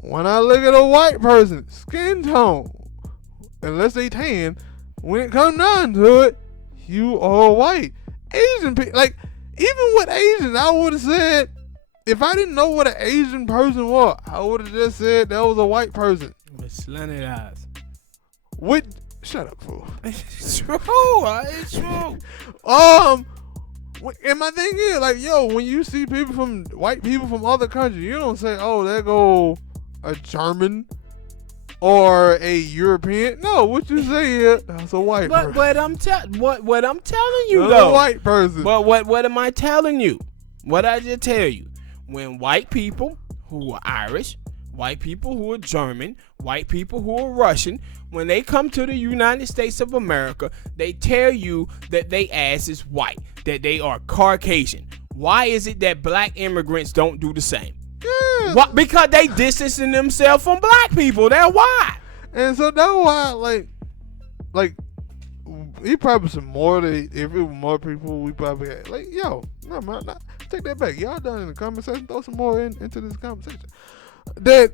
When I look at a white person, skin tone, unless they tan, when it comes down to it, you are white. Asian people, like, even with Asians, I would have said, if I didn't know what an Asian person was, I would have just said that was a white person. With slanted eyes. Shut up, fool. It's true. It's true. And my thing is, like, yo, when you see white people from other countries, you don't say, oh, there go a German or a European. No, what you say is, that's a white person. But I'm telling you that's though. a white person. But what am I telling you? What I just tell you? When white people who are Irish, white people who are German, white people who are Russian, when they come to the United States of America, they tell you that they ass is white, that they are Caucasian. Why is it that black immigrants don't do the same? Yeah. Why? Because they distancing themselves from black people. That's why. And so that's why, like, he probably some more. If it was more people, we probably had, like, yo, no, man, take that back. Y'all done in the conversation. Throw some more into this conversation. That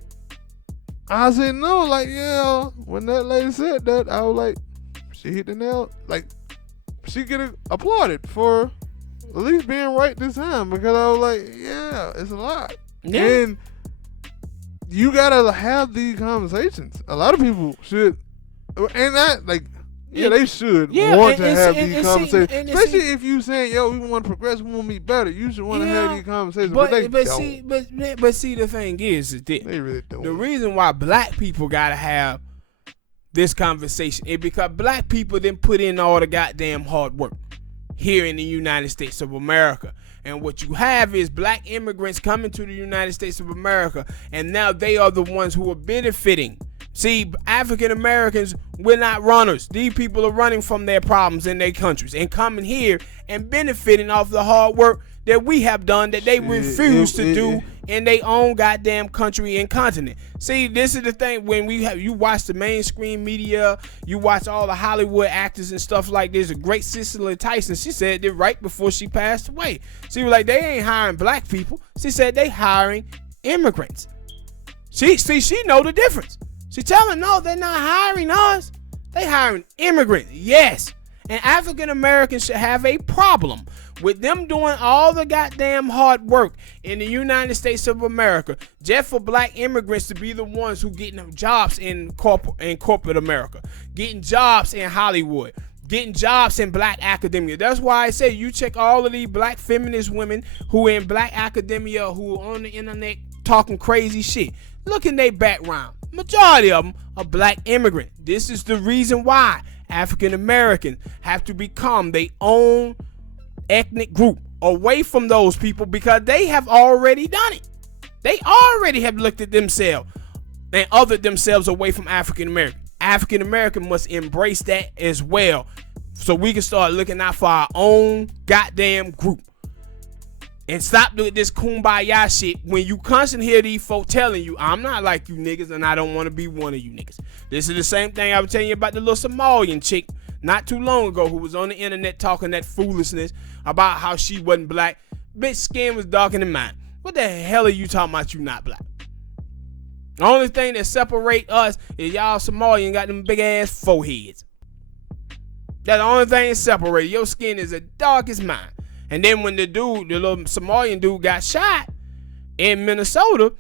I said no, like, yeah. When that lady said that, I was like, she hit the nail. Like, she get applauded for at least being right this time, because I was like, yeah, it's a lot. Yeah. And you gotta have these conversations. A lot of people should, and that, like, yeah, they should want to have these conversations. Especially if you saying, yo, we want to progress, we want to be better. You should want to have these conversations. But they don't. But see, the thing is that they really don't. The reason why black people gotta have this conversation is because black people didn't put in all the goddamn hard work here in the United States of America. And what you have is black immigrants coming to the United States of America, and now they are the ones who are benefiting. See, African Americans, we're not runners. These people are running from their problems in their countries and coming here and benefiting off the hard work that we have done that they refuse to do in their own goddamn country and continent. See, this is the thing. When you watch the mainstream media, you watch all the Hollywood actors and stuff like this. A great Cicely Tyson, she said that right before she passed away. She was like, they ain't hiring black people. She said they hiring immigrants. She know the difference. She telling no, they're not hiring us. They hiring immigrants. Yes. And African Americans should have a problem with them doing all the goddamn hard work in the United States of America just for black immigrants to be the ones who getting jobs in corporate America, getting jobs in Hollywood, getting jobs in black academia. That's why I say you check all of these black feminist women who are in black academia, who are on the internet talking crazy shit. Look in their background. Majority of them are black immigrant. This is the reason why African Americans have to become their own ethnic group away from those people, because they have already done it. They already have looked at themselves and othered themselves away from African American. African American must embrace that as well, so we can start looking out for our own goddamn group. And stop doing this kumbaya shit when you constantly hear these folk telling you, I'm not like you niggas and I don't want to be one of you niggas. This is the same thing I was telling you about the little Somalian chick not too long ago who was on the internet talking that foolishness about how she wasn't black. Bitch skin was darker than mine. What the hell are you talking about? You not black? The only thing that separate us is y'all Somalian got them big ass foreheads. That's the only thing that separate. Your skin is as dark as mine. And then when the little Somalian dude got shot in Minnesota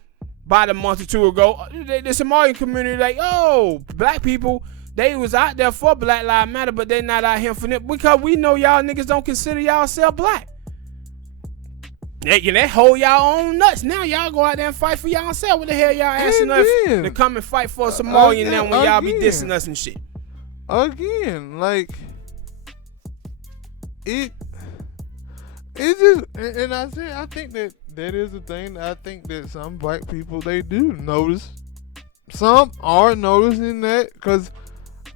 about a month or two ago, the Somalian community like, oh, black people, they was out there for Black Lives Matter, but they not out here for them because we know y'all niggas don't consider y'all self black. That hold y'all own nuts. Now y'all go out there and fight for y'all self. What the hell y'all asking us to come and fight for a Somalian now when y'all be dissing us and shit? Again, like it just, and I think that is a thing. I think that some black people, they do notice. Some are noticing that, because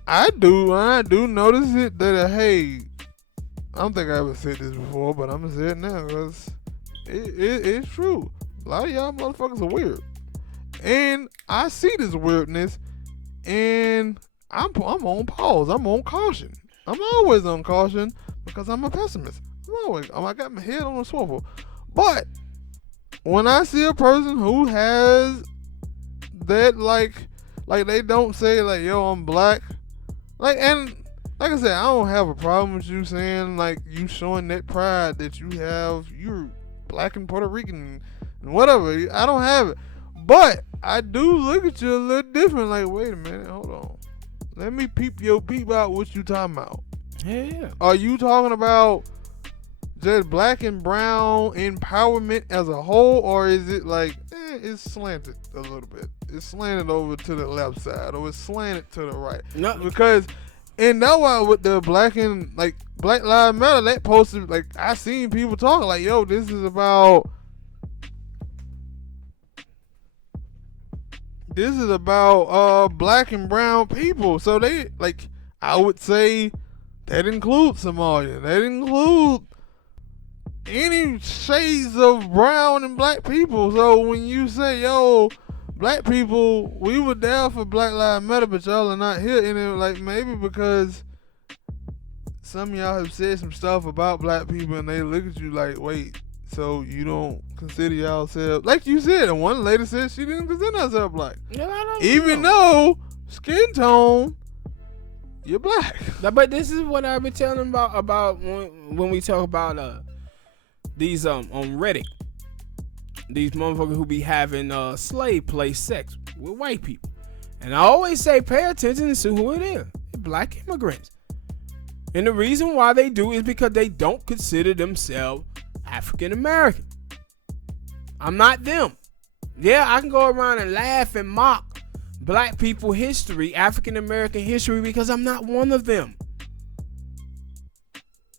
I do notice it that hey, I don't think I ever said this before, but I'm gonna say it now because it's true. A lot of y'all motherfuckers are weird, and I see this weirdness, and I'm on pause. I'm on caution. I'm always on caution because I'm a pessimist. I got my head on a swivel. But when I see a person who has that, like they don't say like, yo, I'm black, and like I said, I don't have a problem with you saying like you showing that pride that you have. You're black and Puerto Rican and whatever. I don't have it, but I do look at you a little different. Like, wait a minute, hold on. Let me peep out what you talking about. Yeah. Are you talking about just black and brown empowerment as a whole, or is it like it's slanted a little bit? It's slanted over to the left side, or it's slanted to the right. No, because and that's why with the Black Lives Matter, that posted, like I seen people talking like, yo, this is about black and brown people. So they, like, I would say that includes Somalia. That includes any shades of brown and black people. So when you say, yo, black people, we were there for Black Lives Matter, but y'all are not here, and it was like maybe because some of y'all have said some stuff about black people, and they look at you like, wait, so you don't consider yourself, like you said, and one lady said she didn't consider herself black, even though skin tone, you're black. But this is what I've been telling about when we talk about these on Reddit. These motherfuckers who be having slave play sex with white people. And I always say pay attention and see who it is. They're black immigrants. And the reason why they do is because they don't consider themselves African American. I'm not them. Yeah, I can go around and laugh and mock black people history, African American history, because I'm not one of them.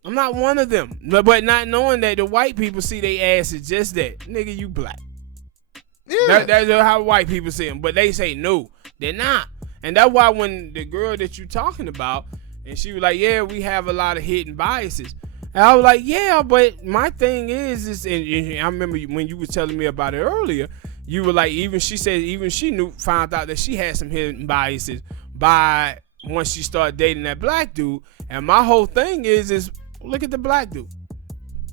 I'm not one of them. But not knowing that the white people see their ass as just that. Nigga, you black. Yeah. That's how white people see them. But they say no, they're not. And that's why when the girl that you talking about, and she was like, yeah, we have a lot of hidden biases. And I was like, yeah, but my thing is and I remember when you were telling me about it earlier, you were like, she found out that she had some hidden biases by once she started dating that black dude. And my whole thing is look at the black dude.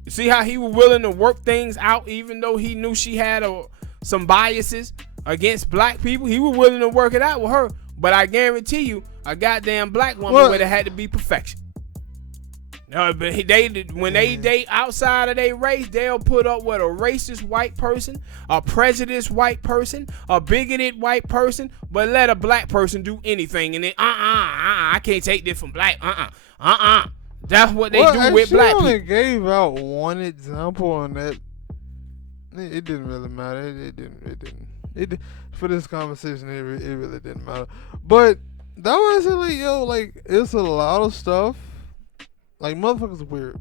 You see how he was willing to work things out even though he knew she had some biases against black people? He was willing to work it out with her. But I guarantee you, a goddamn black woman would have had to be perfection. But when they date outside of their race, they'll put up with a racist white person, a prejudiced white person, a bigoted white person, but let a black person do anything. And then, I can't take this from black. That's what they do with black people. She only gave out one example on that. It didn't really matter. It didn't. For this conversation, it really didn't matter. But that was like, yo, like, it's a lot of stuff. Like, motherfuckers are weird.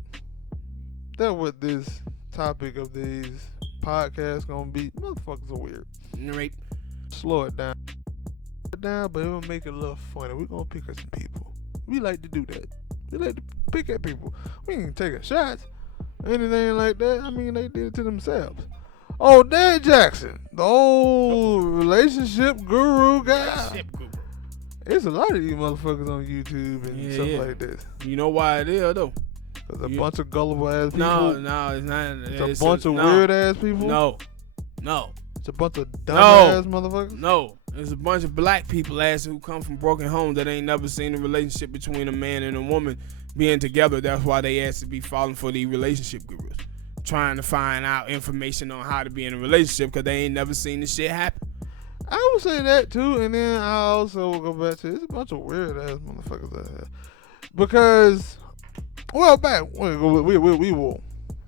That's what this topic of these podcasts gonna be. Motherfuckers are weird. Right. Slow it down. But it will make it a little funny. We're gonna pick at some people. We like to do that. We like to pick at people. We ain't taking shots, anything like that. I mean, they did it to themselves. Oh, Dan Jaxn, the old relationship guru guy. It's a lot of these motherfuckers on YouTube and stuff like this. You know why it is though? Cause a bunch of gullible ass people. No, it's not. It's a bunch of weird ass people. No. It's a bunch of dumb ass motherfuckers. No, it's a bunch of black people ass who come from broken homes that ain't never seen a relationship between a man and a woman being together. That's why they asked to be falling for the relationship gurus, trying to find out information on how to be in a relationship because they ain't never seen this shit happen. I would say that too, and then I also will go back to it's a bunch of weird ass motherfuckers out here because. Well, we will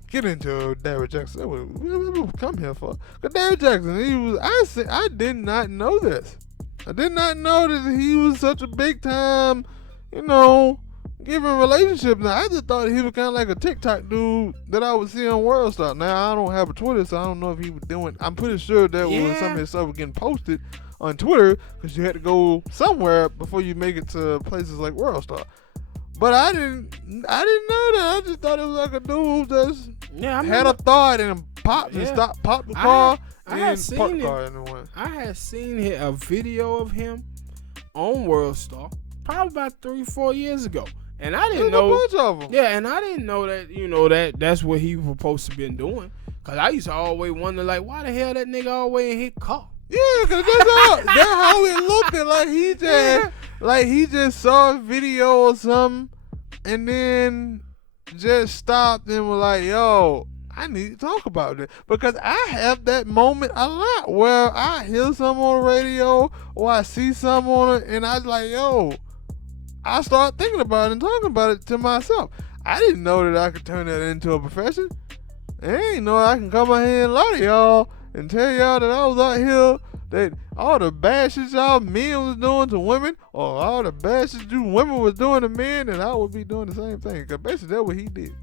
get into Derrick Jaxn. We come here for. Because Derrick Jaxn, I did not know this. I did not know that he was such a big time, giving relationships. Now, I just thought he was kind of like a TikTok dude that I would see on World Star. Now, I don't have a Twitter, so I don't know if he was doing. I'm pretty sure that was some of his stuff was getting posted on Twitter because you had to go somewhere before you make it to places like World Star. But I didn't know that. I just thought it was like a dude who just had a thought and popped and popped the car and parked the car anyway. I had seen a video of him on World Star probably about 3-4 years ago. And I didn't know. A bunch of them. Yeah, and I didn't know that, that's what he was supposed to been doing. Because I used to always wonder, like, why the hell that nigga always in his car? Yeah, because that's how it looked. Like he just saw a video or something and then just stopped and was like, yo, I need to talk about this. Because I have that moment a lot where I hear something on the radio or I see something on it and I was like, yo, I start thinking about it and talking about it to myself. I didn't know that I could turn that into a profession. I ain't know I can come out here and lie to y'all and tell y'all that I was out here, that all the bad shit y'all men was doing to women, or all the bad shit you women was doing to men, and I would be doing the same thing. Because basically that's what he did.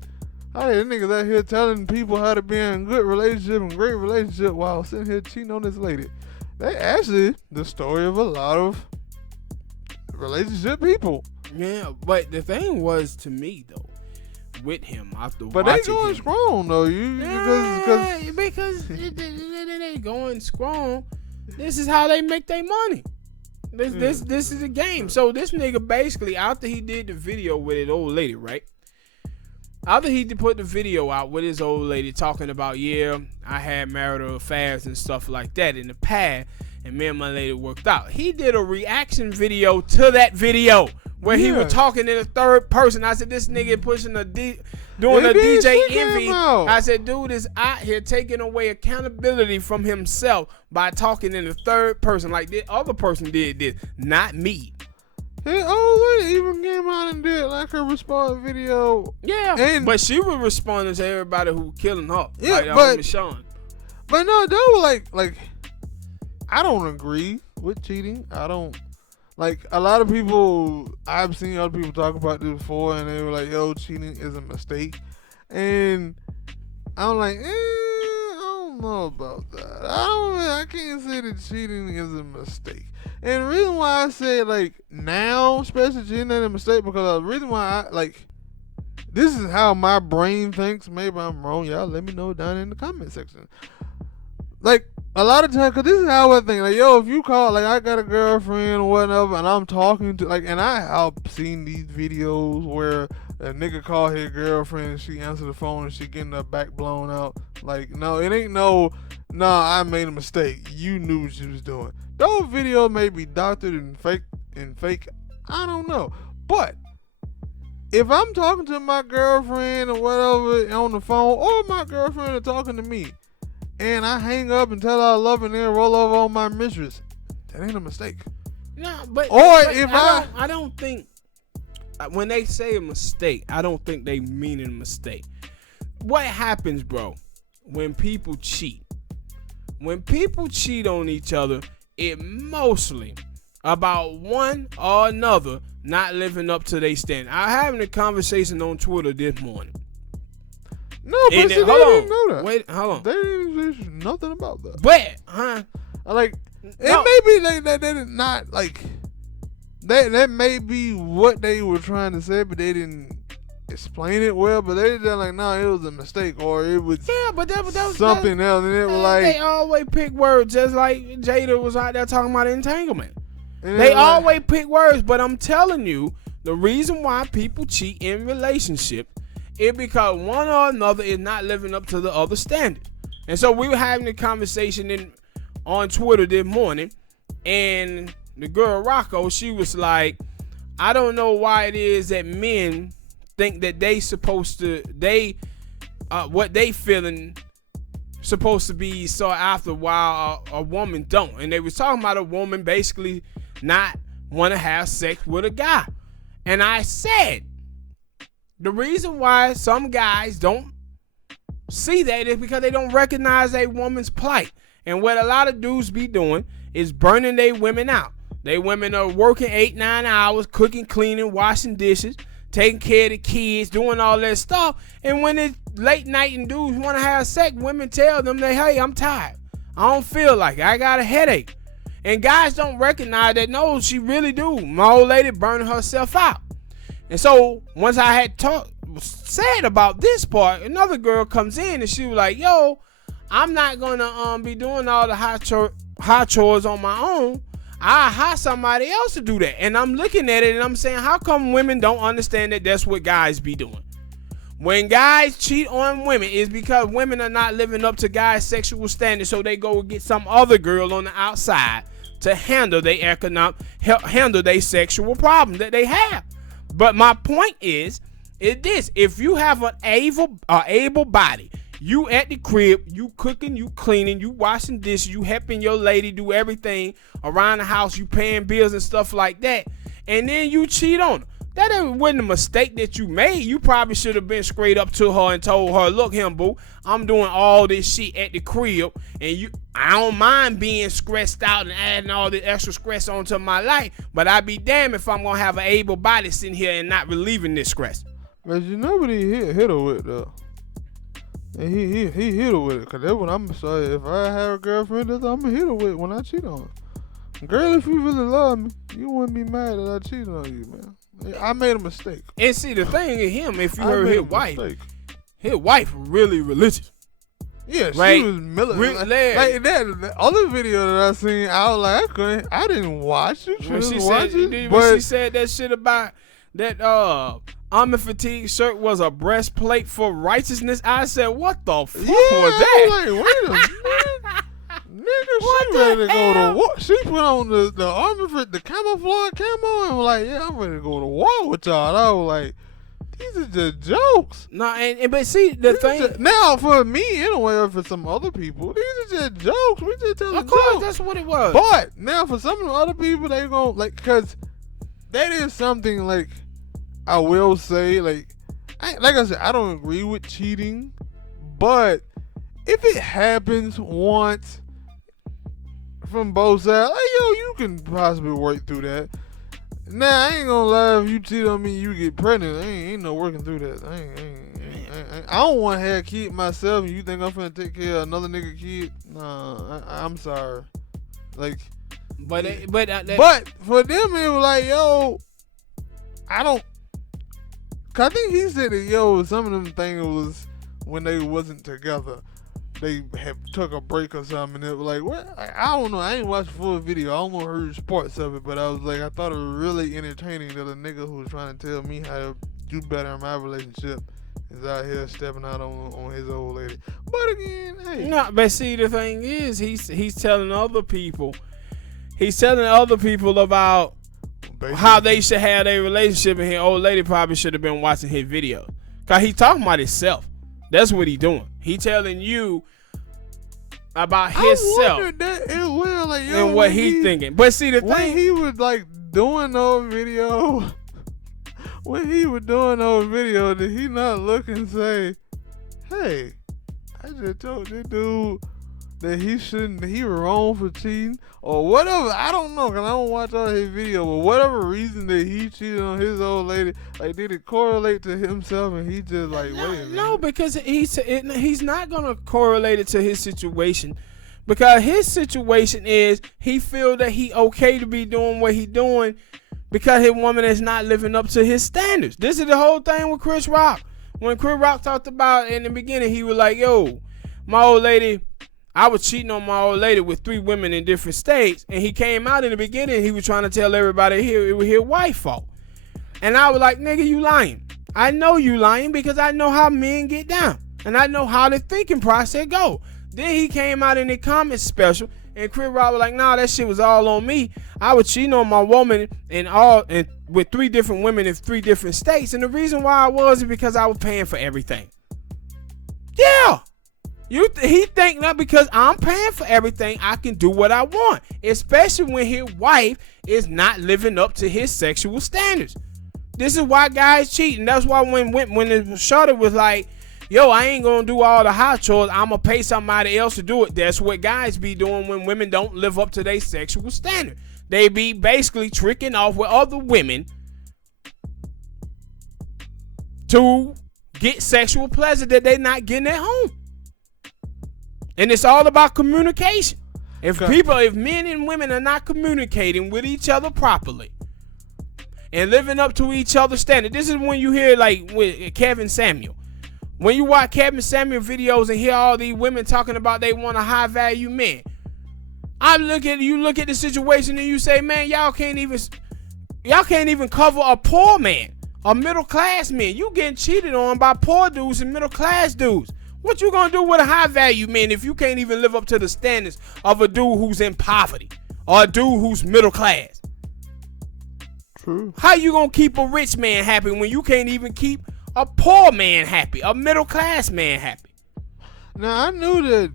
I had niggas out here telling people how to be in a good relationship and great relationship while sitting here cheating on this lady. They actually the story of a lot of relationship people. Yeah, but the thing was, to me though, with him after but watching they going him, strong though. Because they going strong. This is how they make their money. This is a game. So this nigga basically, after he did the video with his old lady, right? After he put the video out with his old lady talking about, I had marital affairs and stuff like that in the past, and me and my lady worked out. He did a reaction video to that video where he was talking in the third person. I said, this nigga pushing doing a DJ Envy. I said, dude is out here taking away accountability from himself by talking in the third person like the other person did this, not me. His old lady even came out and did like her response video. Yeah, but she was responding to everybody who killing her. Yeah, like Sean. But no, they were like, I don't agree with cheating. I don't. Like, a lot of people, I've seen other people talk about this before, and they were like, yo, cheating is a mistake. And I'm like, I don't know about that. I can't say that cheating is a mistake. And the reason why I say, like, now, especially cheating is a mistake, because the reason why this is how my brain thinks. Maybe I'm wrong. Y'all let me know down in the comment section. Like, a lot of times, because this is how I think, like, yo, if you call, like, I got a girlfriend or whatever, and I'm talking to, like, and I've seen these videos where a nigga call his girlfriend and she answer the phone and she getting her back blown out. Like, no, it ain't I made a mistake. You knew what you was doing. Those videos may be doctored and fake, I don't know. But if I'm talking to my girlfriend or whatever on the phone, or my girlfriend is talking to me, and I hang up and tell her I love her and then roll over on my mistress, that ain't a mistake. No, but I don't think when they say a mistake, I don't think they mean a mistake. What happens, bro, when people cheat? When people cheat on each other, it mostly about one or another not living up to their standard. I having a conversation on Twitter this morning. No, but they didn't know that. Wait, hold on. They didn't say nothing about that. But, like, it may be they did not, like, that may be what they were trying to say, but they didn't explain it well. But they just like, no, it was a mistake, or it was that was something else, and it was like they always pick words, just like Jada was out there talking about entanglement. They always pick words, but I'm telling you, the reason why people cheat in relationships is because one or another is not living up to the other standard. And so we were having a conversation on Twitter this morning, and the girl Rocco, she was like, I don't know why it is that men think that what they feeling supposed to be sought after while a woman don't. And they was talking about a woman basically not want to have sex with a guy. And I said, the reason why some guys don't see that is because they don't recognize a woman's plight. And what a lot of dudes be doing is burning their women out. They women are working 8-9 hours, cooking, cleaning, washing dishes, taking care of the kids, doing all that stuff. And when it's late night and dudes want to have sex, women tell them that, hey, I'm tired. I don't feel like it. I got a headache. And guys don't recognize that, no, she really do. My old lady burning herself out. And so once I had said about this part, another girl comes in and she was like, yo, I'm not going to be doing all the hot chores on my own. I hire somebody else to do that. And I'm looking at it and I'm saying, how come women don't understand that that's what guys be doing? When guys cheat on women, it's because women are not living up to guys' sexual standards, so they go get some other girl on the outside to handle their sexual problem that they have. But my point is this: if you have an able body, you at the crib, you cooking, you cleaning, you washing dishes, you helping your lady do everything around the house, you paying bills and stuff like that, and then you cheat on her. That wasn't a mistake that you made. You probably should have been straight up to her and told her, look here, boo, I'm doing all this shit at the crib, and I don't mind being stressed out and adding all this extra stress onto my life, but I'd be damned if I'm going to have an able body sitting here and not relieving this stress. But you know what he hit her with, though? And he hit her with it, because that's what I'm saying. If I have a girlfriend, that's what I'm going to hit her with when I cheat on her. Girl, if you really love me, you wouldn't be mad that I cheated on you, man. I made a mistake. And see, the thing is him, if you heard his wife really religious. Yeah, right? She was militant. Like that other video that I seen, I was like, I didn't watch it. When she said that shit about that army fatigue shirt was a breastplate for righteousness, I said, what the fuck was that? I was like, wait a minute. Nigga, she ready to go to war. She put on the army for the camouflage camo and was like, yeah, I'm ready to go to war with y'all. And I was like, these are just jokes. No, but see, the thing. Now, for me, anyway, or for some other people, these are just jokes. We just telling jokes. Of course, that's what it was. But now, for some of the other people, they gonna, like, because that is something, like, I will say, like I said, I don't agree with cheating, but if it happens once, from both sides, like, yo, you can possibly work through that. Now, I ain't gonna lie, if you cheat on me, you get pregnant, ain't no working through that. I don't want to have a kid myself, and you think I'm finna take care of another nigga kid? Nah, I'm sorry. Like, but for them, it was like, yo, I don't. Cause I think he said that, yo, some of them things was when they wasn't together. They have took a break or something, and it was like, what? I don't know. I ain't watched the full video. I don't know heard parts of it, but I was like, I thought it was really entertaining that a nigga who was trying to tell me how to do better in my relationship is out here stepping out on his old lady. But again, hey. No, but see, the thing is, he's telling other people. He's telling other people about basically how they should have their relationship, and his old lady probably should have been watching his video. Cause he talking about himself. That's what he doing. He telling you about himself and what he thinking. But see, the thing, when he was like doing those videos, did he not look and say, "Hey, I just told this dude that he was wrong for cheating or whatever"? I don't know, cause I don't watch all his videos, but whatever reason that he cheated on his old lady, like, did it correlate to himself and he just like, wait a minute? No, because he's not gonna correlate it to his situation, because his situation is he feel that he okay to be doing what he doing because his woman is not living up to his standards. This is the whole thing with Chris Rock. When Chris Rock talked about in the beginning, he was like, yo, my old lady, I was cheating on my old lady with 3 women in different states, and he came out in the beginning, he was trying to tell everybody it was his wife's fault. And I was like, nigga, you lying. I know you lying because I know how men get down. And I know how the thinking process go. Then he came out in the comments special, and Chris Rock was like, nah, that shit was all on me. I was cheating on my woman and with 3 different women in 3 different states. And the reason why I was is because I was paying for everything. Yeah. He think that because I'm paying for everything, I can do what I want. Especially when his wife is not living up to his sexual standards. This is why guys cheat. And that's why when the shorty was like, yo, I ain't gonna do all the hot chores, I'm gonna pay somebody else to do it. That's what guys be doing when women don't live up to their sexual standard. They be basically tricking off with other women to get sexual pleasure that they're not getting at home. And it's all about communication. If men and women are not communicating with each other properly and living up to each other's standard, this is when you hear like with Kevin Samuel. When you watch Kevin Samuel videos and hear all these women talking about they want a high value man, you look at the situation and you say, man, y'all can't even cover a poor man, a middle class man. You getting cheated on by poor dudes and middle class dudes. What you gonna do with a high value man if you can't even live up to the standards of a dude who's in poverty or a dude who's middle class? True. How you gonna keep a rich man happy when you can't even keep a poor man happy, a middle class man happy? Now I knew that,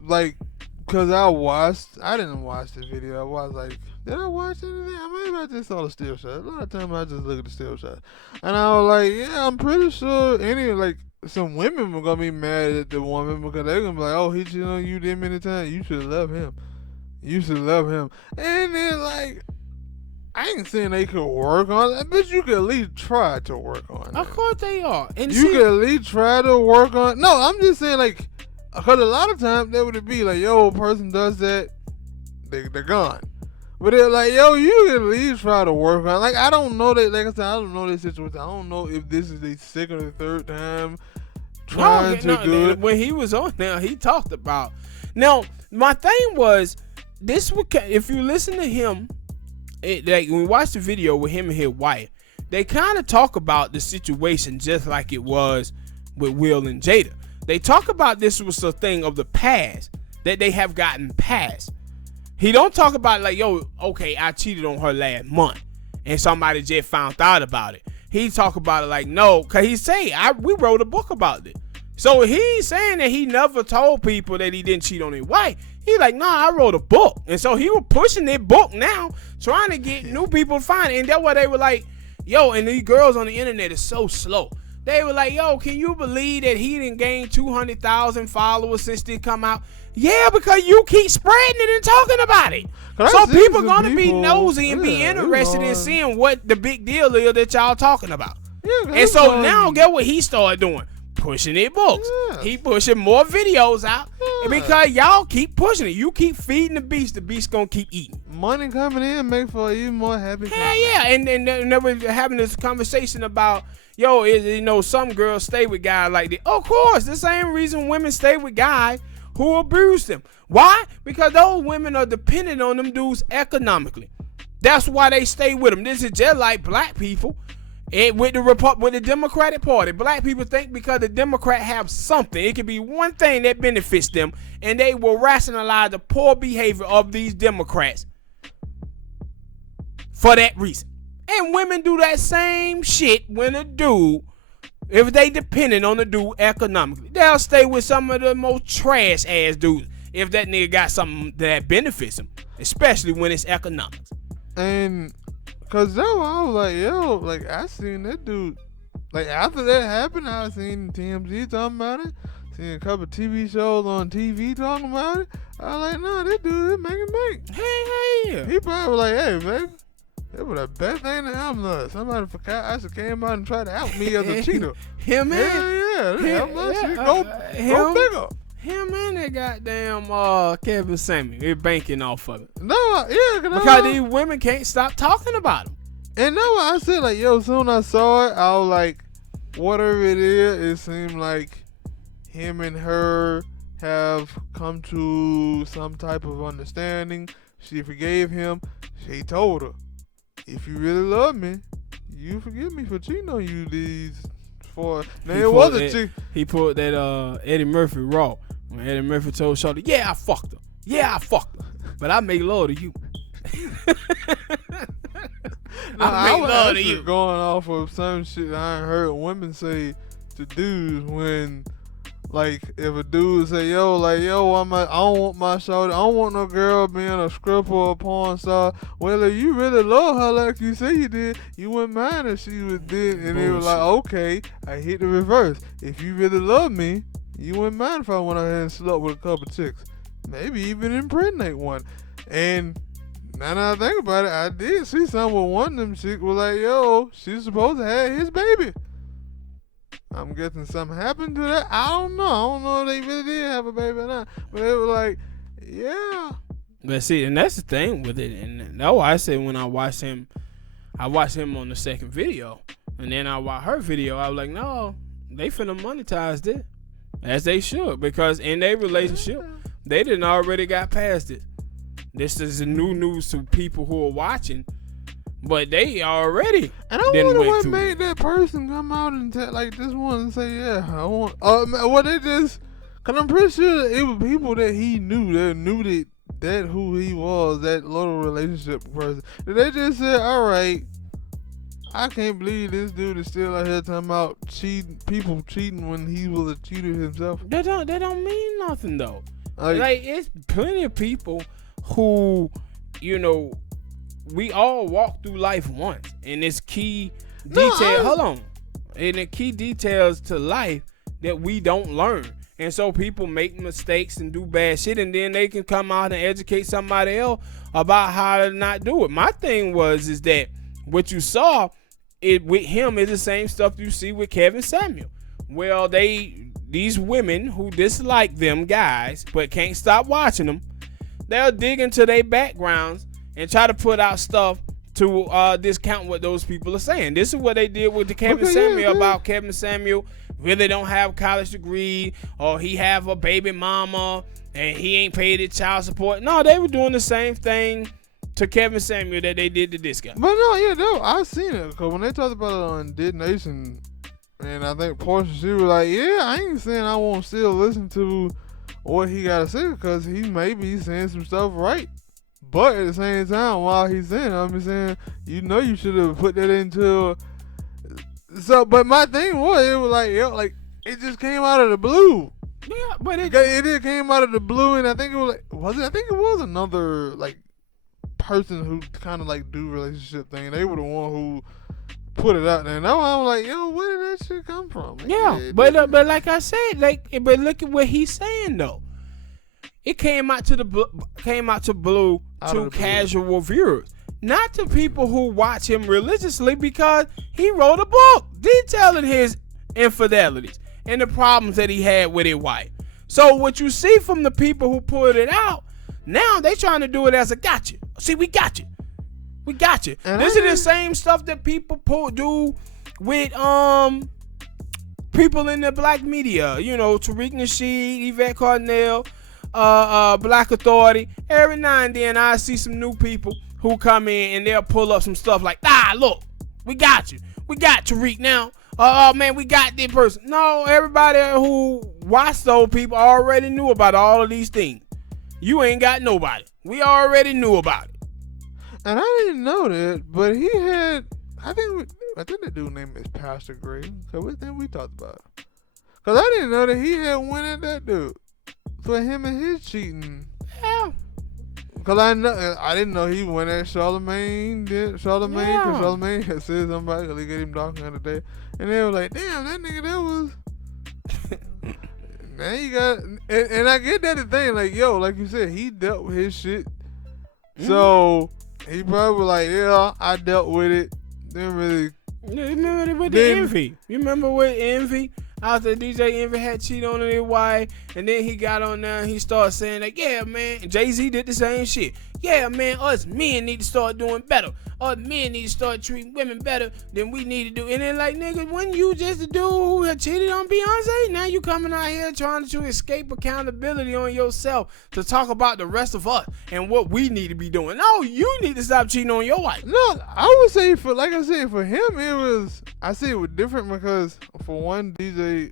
like, cause I didn't watch the video. I was like, did I watch anything? Maybe I just saw the still shot. A lot of times I just look at the still shot, and I was like, yeah, I'm pretty sure some women were gonna be mad at the woman because they're gonna be like, oh, he cheated on you this many times. You should love him. You should love him. And then like, I ain't saying they could work on it, but you could at least try to work on it. Of course they are. And you could at least try to work on it. No, I'm just saying like, because a lot of times they would be like, yo, a person does that, they're gone. But they're like, yo, you can at least try to work on it. Like, I don't know that, like I said, I don't know this situation. I don't know if this is the 2nd or 3rd time trying to do it. When he was on there, he talked about. Now, my thing was, if you listen to him, like when we watch the video with him and his wife, they kind of talk about the situation just like it was with Will and Jada. They talk about this was a thing of the past that they have gotten past. He don't talk about like, yo, okay, I cheated on her last month and somebody just found out about it. He talk about it like, no, cause he say we wrote a book about it. So he's saying that he never told people that he didn't cheat on his wife. He like, nah, I wrote a book. And so he was pushing that book now, trying to get new people to find it. And that's why they were like, yo, and these girls on the internet is so slow. They were like, yo, can you believe that he didn't gain 200,000 followers since they come out? Yeah, because you keep spreading it and talking about it. So people gonna be nosy and be interested in seeing what the big deal is that y'all talking about. Yeah, and so now get what he started doing. Pushing their books. Yeah. He pushing more videos out. Yeah. Because y'all keep pushing it. You keep feeding the beast gonna keep eating. Money coming in make for even more happy. Yeah. And they were having this conversation about, yo, some girls stay with guys like that. Of course, the same reason women stay with guys who abuse them. Why? Because those women are dependent on them dudes economically. That's why they stay with them. This is just like black people. And with the Democratic Party, black people think because the Democrat have something, it could be one thing that benefits them, and they will rationalize the poor behavior of these Democrats for that reason. And women do that same shit when a dude, if they dependent on the dude economically, they'll stay with some of the most trash ass dudes if that nigga got something that benefits them, especially when it's economics. And cause I was like, yo, like I seen that dude. Like after that happened, I seen TMZ talking about it. Seen a couple TV shows on TV talking about it. I was like, nah, that dude is making bank. Hey. He probably was like, hey, baby, that was the best thing that happened to us. Somebody came out and tried to out me as a cheater. Him, man. Yeah. Go bigger. Him and that goddamn Kevin Samuel, they're banking off of it. No, yeah, because these women can't stop talking about him. And that's why I said, like, yo, soon I saw it, I was like, whatever it is, it seemed like him and her have come to some type of understanding. She forgave him. She told her, if you really love me, you forgive me for cheating on you these four. Now it was a chick. He pulled that Eddie Murphy raw. When Eddie Murphy told Shorty, yeah, I fucked her. Yeah, I fucked her. But I make love to you. I make love to you. Going off of some shit I ain't heard women say to dudes when, like, if a dude say, yo, I don't want my shorty, I don't want no girl being a stripper or a porn star. Well, if you really love her like you say you did, you wouldn't mind if she was dead. And they were like, okay, I hit the reverse. If you really love me, you wouldn't mind if I went ahead and slept with a couple chicks. Maybe even impregnate one. And now that I think about it, I did see some with one of them chicks was like, yo, she's supposed to have his baby. I'm guessing something happened to that. I don't know if they really did have a baby or not. But they were like, yeah. But see, and that's the thing with it. And that's why I said when I watched him on the second video. And then I watched her video. I was like, no, they finna monetize this. As they should. Because in their relationship, they didn't already got past it. This is new news to people who are watching. But they already. And I wonder what made that person come out and like this one and say, yeah, I want. Well, they just. Because I'm pretty sure it was people that he knew that knew that who he was, that little relationship person. That they just said, all right, I can't believe this dude is still out here talking about people cheating when he was a cheater himself. That don't mean nothing though. Like it's plenty of people who, you know, we all walk through life once, and it's key detail. Hold on, and the key details to life that we don't learn, and so people make mistakes and do bad shit, and then they can come out and educate somebody else about how to not do it. My thing is that what you saw with him is the same stuff you see with Kevin Samuel. Well, these women who dislike them guys but can't stop watching them, they'll dig into their backgrounds and try to put out stuff to discount what those people are saying. This is what they did with the Kevin Samuel about Kevin Samuel really don't have a college degree, or he have a baby mama and he ain't paid his child support. No, they were doing the same thing to Kevin Samuel that they did to this guy. But no, I've seen it. Because when they talked about it on Dead Nation, and I think Portia, she was like, yeah, I ain't saying I won't still listen to what he got to say, because he may be saying some stuff right. But at the same time, while he's saying, I'm saying, you should have put that into. So, but my thing was, it was like, it just came out of the blue. Yeah, but it did came out of the blue, and I think it was I think it was another like person who kind of like do relationship thing. They were the one who put it out there, and I was like, yo, where did that shit come from? Yeah, but like I said, but look at what he's saying though. It came out to blue to casual viewers, not to people who watch him religiously, because he wrote a book detailing his infidelities and the problems that he had with his wife. So what you see from the people who put it out, now they trying to do it as a gotcha. See, we got you. We got you. And this is the same stuff that people do with people in the black media. You know, Tariq Nasheed, Yvette Carnell, Black Authority. Every now and then I see some new people who come in and they'll pull up some stuff like, look, we got you. We got Tariq now. Oh man, we got this person. No, everybody who watched those people already knew about all of these things. You ain't got nobody. We already knew about it. And I didn't know that, but he had, I think the dude name is Pastor Gray. So what thing we talked about? Because I didn't know that he had went at that dude for him and his cheating. Yeah. Because I didn't know he went at Charlamagne. Because Charlamagne had said somebody, because he got him talking the other day. And they were like, damn, that nigga, that was... Now you got... And I get that the thing, like, yo, like you said, he dealt with his shit. So, he probably was like, yeah, I dealt with it. Didn't really... Yeah, you remember with the Envy? You remember with Envy? After DJ Envy had cheated on his wife, and then he got on there and he started saying like, yeah, man, Jay-Z did the same shit. Yeah, man, us men need to start doing better. men need to start treating women better than we need to do. And then like, nigga, when you just a dude who had cheated on Beyonce, now you coming out here trying to escape accountability on yourself to talk about the rest of us and what we need to be doing. No, you need to stop cheating on your wife. No, I would say like I said, for him, I say it was different because for one, DJ,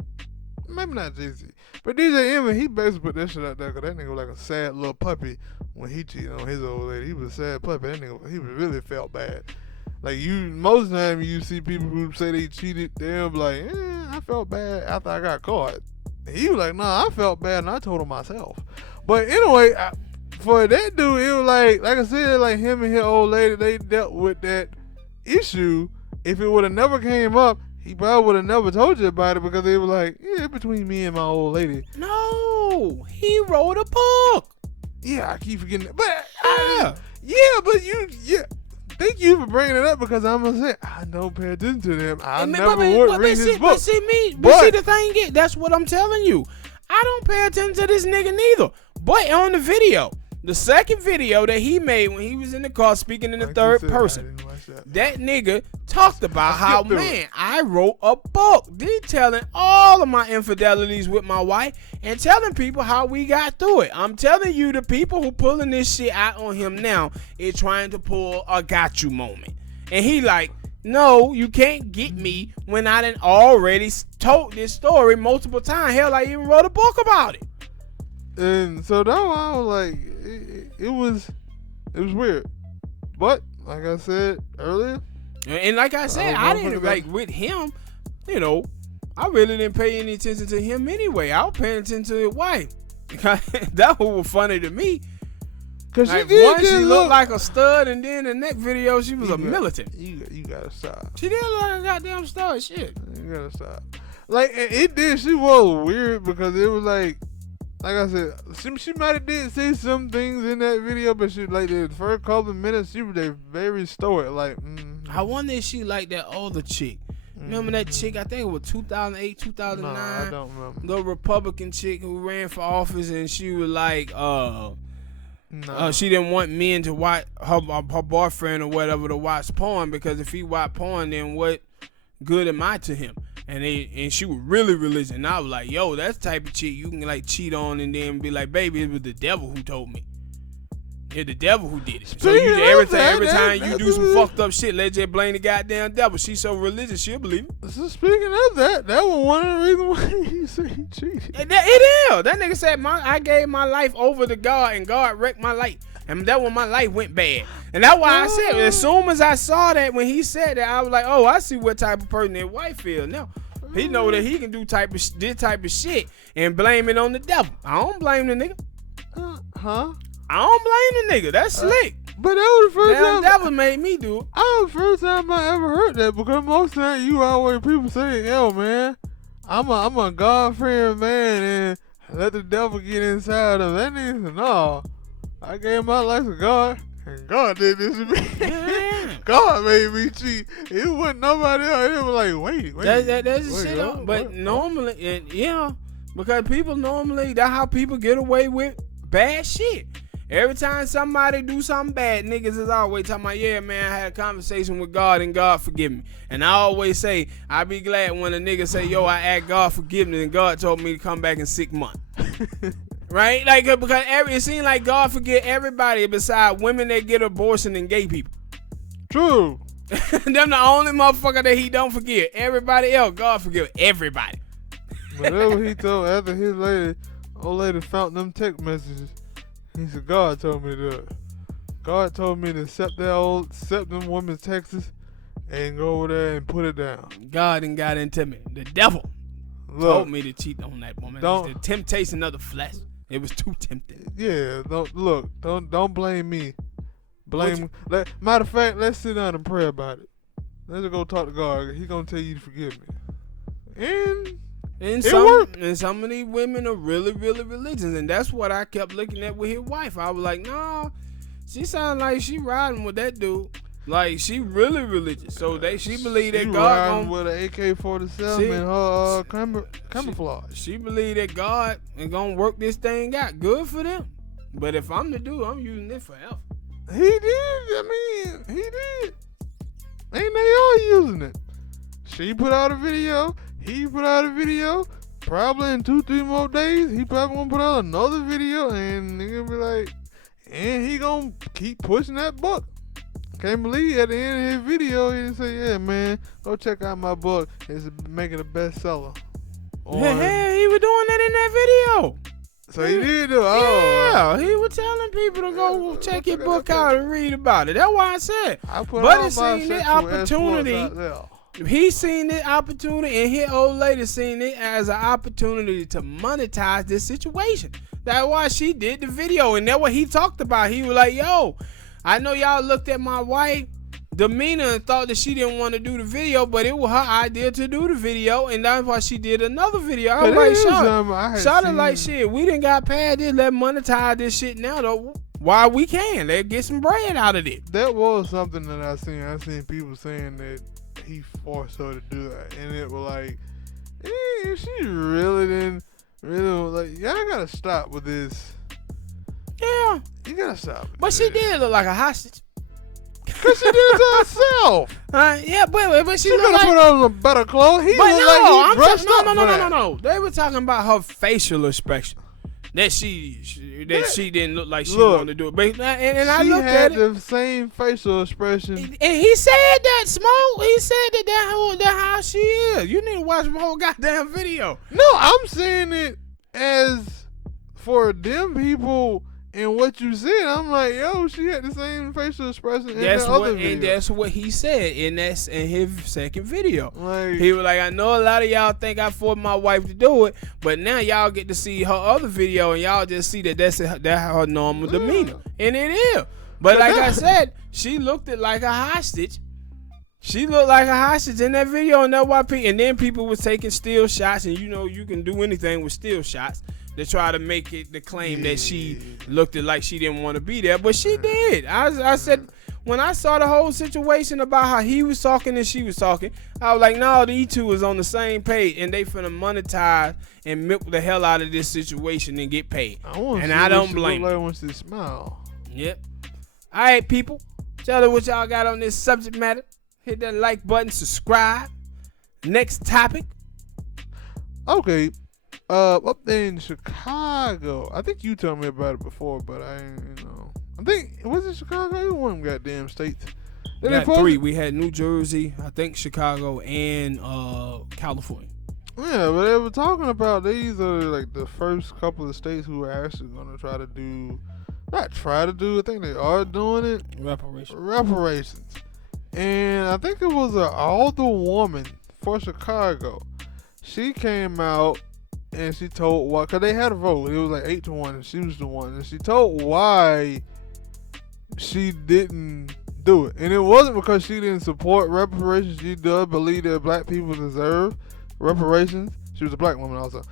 maybe not Jay-Z, but DJ Emma, he basically put that shit out there because that nigga was like a sad little puppy when he cheated on his old lady. He was a sad puppy. That nigga, he really felt bad. Like most of the time you see people who say they cheated, they'll be like, I felt bad after I got caught. And he was like, nah, I felt bad and I told him myself. But anyway, for that dude, it was like I said, like him and his old lady, they dealt with that issue. If it would have never came up, he probably would have never told you about it because they were like, yeah, between me and my old lady. No, he wrote a book. Yeah, I keep forgetting that. But thank you for bringing it up because I'm gonna say I don't pay attention to them. I never would read his book. But see the thing is, that's what I'm telling you. I don't pay attention to this nigga neither. But on the video, the second video that he made when he was in the car speaking in the third person, that nigga talked about how, man, I wrote a book detailing all of my infidelities with my wife and telling people how we got through it. I'm telling you, the people who pulling this shit out on him now is trying to pull a got you moment. And he like, no, you can't get me when I done already told this story multiple times. Hell, I even wrote a book about it. And so that's why I was like, it was weird. But like I said earlier, and like I said, I didn't like with him. You know, I really didn't pay any attention to him anyway. I was paying attention to his wife. That was funny to me. Cause like, she looked like a stud, and then the next video she was a militant. You gotta stop. She did look like a goddamn stud. Shit. You gotta stop. Like it did. She was weird because it was like I said, she might have did say some things in that video, but she like the first couple of minutes she was very stoic. Like, I wonder if she like that older chick. Remember that chick? I think it was 2008, 2009. No, I don't remember. The Republican chick who ran for office, and she was like, she didn't want men to watch her boyfriend or whatever to watch porn because if he watch porn, then what good am I to him? And she was really religious. And I was like, yo, that's the type of chick you can like cheat on and then be like, baby, it was the devil who told me. It's the devil who did it. So every time you do some fucked up shit, let's just blame the goddamn devil. She's so religious, she'll believe it. So speaking of that was one of the reasons why he said he cheated. It is. That nigga said I gave my life over to God and God wrecked my life. And that when my life went bad. And that's why I said, as soon as I saw that, when he said that, I was like, oh, I see what type of person his wife is now. He know that he can do this type of shit and blame it on the devil. I don't blame the nigga. I don't blame the nigga. That's slick. But that was the first time. The devil made me do it. That was the first time I ever heard that because most of the time you always people say, yo, man, I'm a God-fearing man and let the devil get inside of that nigga. No. I gave my life to God, and God did this to me. God made me cheat. It wasn't nobody else. It was like, wait. That's the shit. But normally, because people normally, that's how people get away with bad shit. Every time somebody do something bad, niggas is always talking about, yeah, man, I had a conversation with God and God forgive me. And I always say, I be glad when a nigga say, yo, I asked God forgiveness and God told me to come back in 6 months. Right? Like, because it seems like God forget everybody besides women that get abortion and gay people. True. Them the only motherfucker that he don't forget. Everybody else, God forgive everybody. Whatever he told after his old lady found them text messages, he said, God told me to. God told me to accept them women's texts and go over there and put it down. God done got into me. The devil told me to cheat on that woman. It's the temptation of the flesh. It was too tempting. Yeah, don't blame me. Matter of fact, let's sit down and pray about it. Let's go talk to God. He gonna tell you to forgive me. And some of these women are really, really religious, and that's what I kept looking at with his wife. I was like, no, she sound like she riding with that dude. Like, she really religious. So she believe that God riding with an AK-47 and her camouflage. She believe that God is gonna work this thing out. Good for them. But if I'm the dude, I'm using it forever. He did. I mean, he did. Ain't they all using it? She put out a video. He put out a video. Probably in 2-3 more days, he probably gonna put out another video, and nigga be like, and he gonna keep pushing that book. Can't believe at the end of his video, he say, "Yeah, man, go check out my book. It's making a bestseller." Yeah, he was doing that in that video. So he did do. Oh, yeah, he was telling people to go check your book out and read about it. That's why I said. I put But all he my seen the sexual opportunity. exploits out there. He seen the opportunity, and his old lady seen it as an opportunity to monetize this situation. That's why she did the video, and that's what he talked about. He was like, "Yo, I know y'all looked at my wife demeanor and thought that she didn't want to do the video, but it was her idea to do the video, and that's why she did another video." I was like, "Shot like shit. We didn't got past this. Let's monetize this shit now, though. While we can, let's get some bread out of it." That was something that I seen. I seen people saying that he forced her to do that, and it was like, she really didn't. Really was like, y'all gotta stop with this. Yeah, you gotta stop. But she did look like a hostage. Cause she did it to herself. Yeah, but she could have put on some better clothes. He but looked no, like he I'm dressed up for that. no. They were talking about her facial expression. That she didn't look like she wanted to do it. But and I looked at it. She had the same facial expression. And he said that, Smoke. He said that how she is. You need to watch the whole goddamn video. No, I'm saying it as for them people. And what you said, I'm like, yo, she had the same facial expression in the other video. And that's what he said in his second video. Like, he was like, I know a lot of y'all think I forced my wife to do it, but now y'all get to see her other video, and y'all just see that that's her normal demeanor. And it is. But like I said, she looked like a hostage. She looked like a hostage in that video, and that's why and then people were taking still shots, and you know you can do anything with still shots. To try to make it the claim that she looked like she didn't want to be there, but she did. I said when I saw the whole situation about how he was talking and she was talking, I was like, no, these two was on the same page, and they finna monetize and milk the hell out of this situation and get paid. I don't blame her. When she smile. Yep. All right, people, tell us what y'all got on this subject matter. Hit that like button, subscribe. Next topic. Okay. Up there in Chicago, I think you told me about it before, but I think was it Chicago? It was one of them goddamn states. We had three. We had New Jersey, I think Chicago, and California. Yeah, but they were talking about these are like the first couple of states who are actually going to I think they are doing it. Reparations. And I think it was an older woman for Chicago. She came out. And she told why, because they had a vote. It was like 8-1, and she was the one. And she told why she didn't do it. And it wasn't because she didn't support reparations. She does believe that black people deserve reparations. She was a black woman also.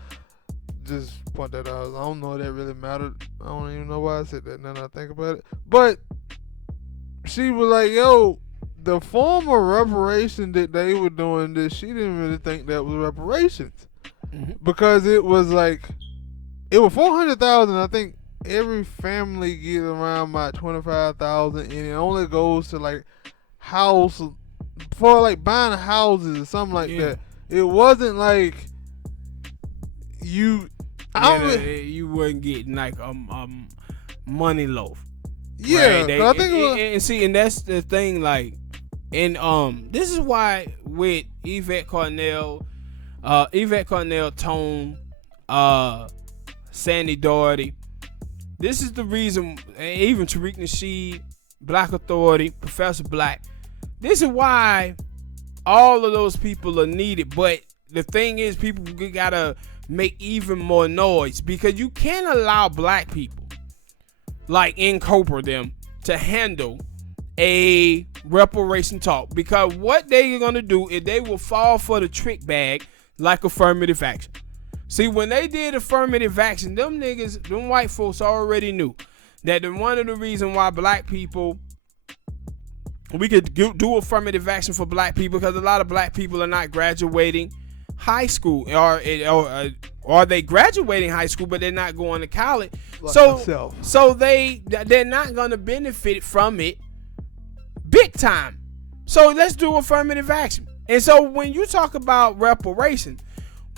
Just point that out. I don't know if that really mattered. I don't even know why I said that now that I think about it. But she was like, yo, the form of reparation that they were doing, that she didn't really think that was reparations. Because it was like, it was $400,000. I think every family gets around about $25,000, and it only goes to like house for like buying houses or something like that. It wasn't like you weren't getting like money loaf. Yeah, right? I think and that's the thing. Like, and this is why with Yvette Carnell, Tone, Sandy Doherty. This is the reason, even Tariq Nasheed, Black Authority, Professor Black. This is why all of those people are needed. But the thing is, people gotta make even more noise, because you can't allow black people, like in Cobra them, to handle a reparation talk, because what they're gonna do is they will fall for the trick bag. Like affirmative action. See, when they did affirmative action, them white folks already knew that one of the reasons why black people, we could do affirmative action for black people, because a lot of black people are not graduating high school or they graduating high school, but they're not going to college. Like so myself. so they're not going to benefit from it big time. So let's do affirmative action. And so when you talk about reparations,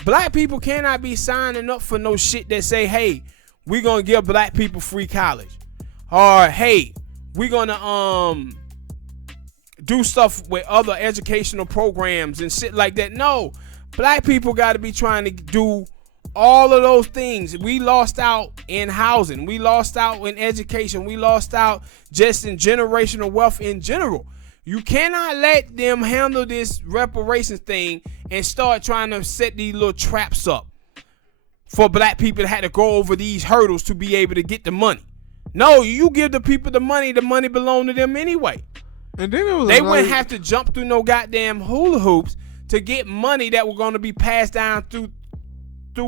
black people cannot be signing up for no shit that say, hey, we're going to give black people free college. Or, hey, we're going to do stuff with other educational programs and shit like that. No, black people got to be trying to do all of those things. We lost out in housing. We lost out in education. We lost out just in generational wealth in general. You cannot let them handle this reparations thing and start trying to set these little traps up for black people that had to go over these hurdles to be able to get the money. No, you give the people the money belong to them anyway. And then it was they wouldn't have to jump through no goddamn hula hoops to get money that were going to be passed down through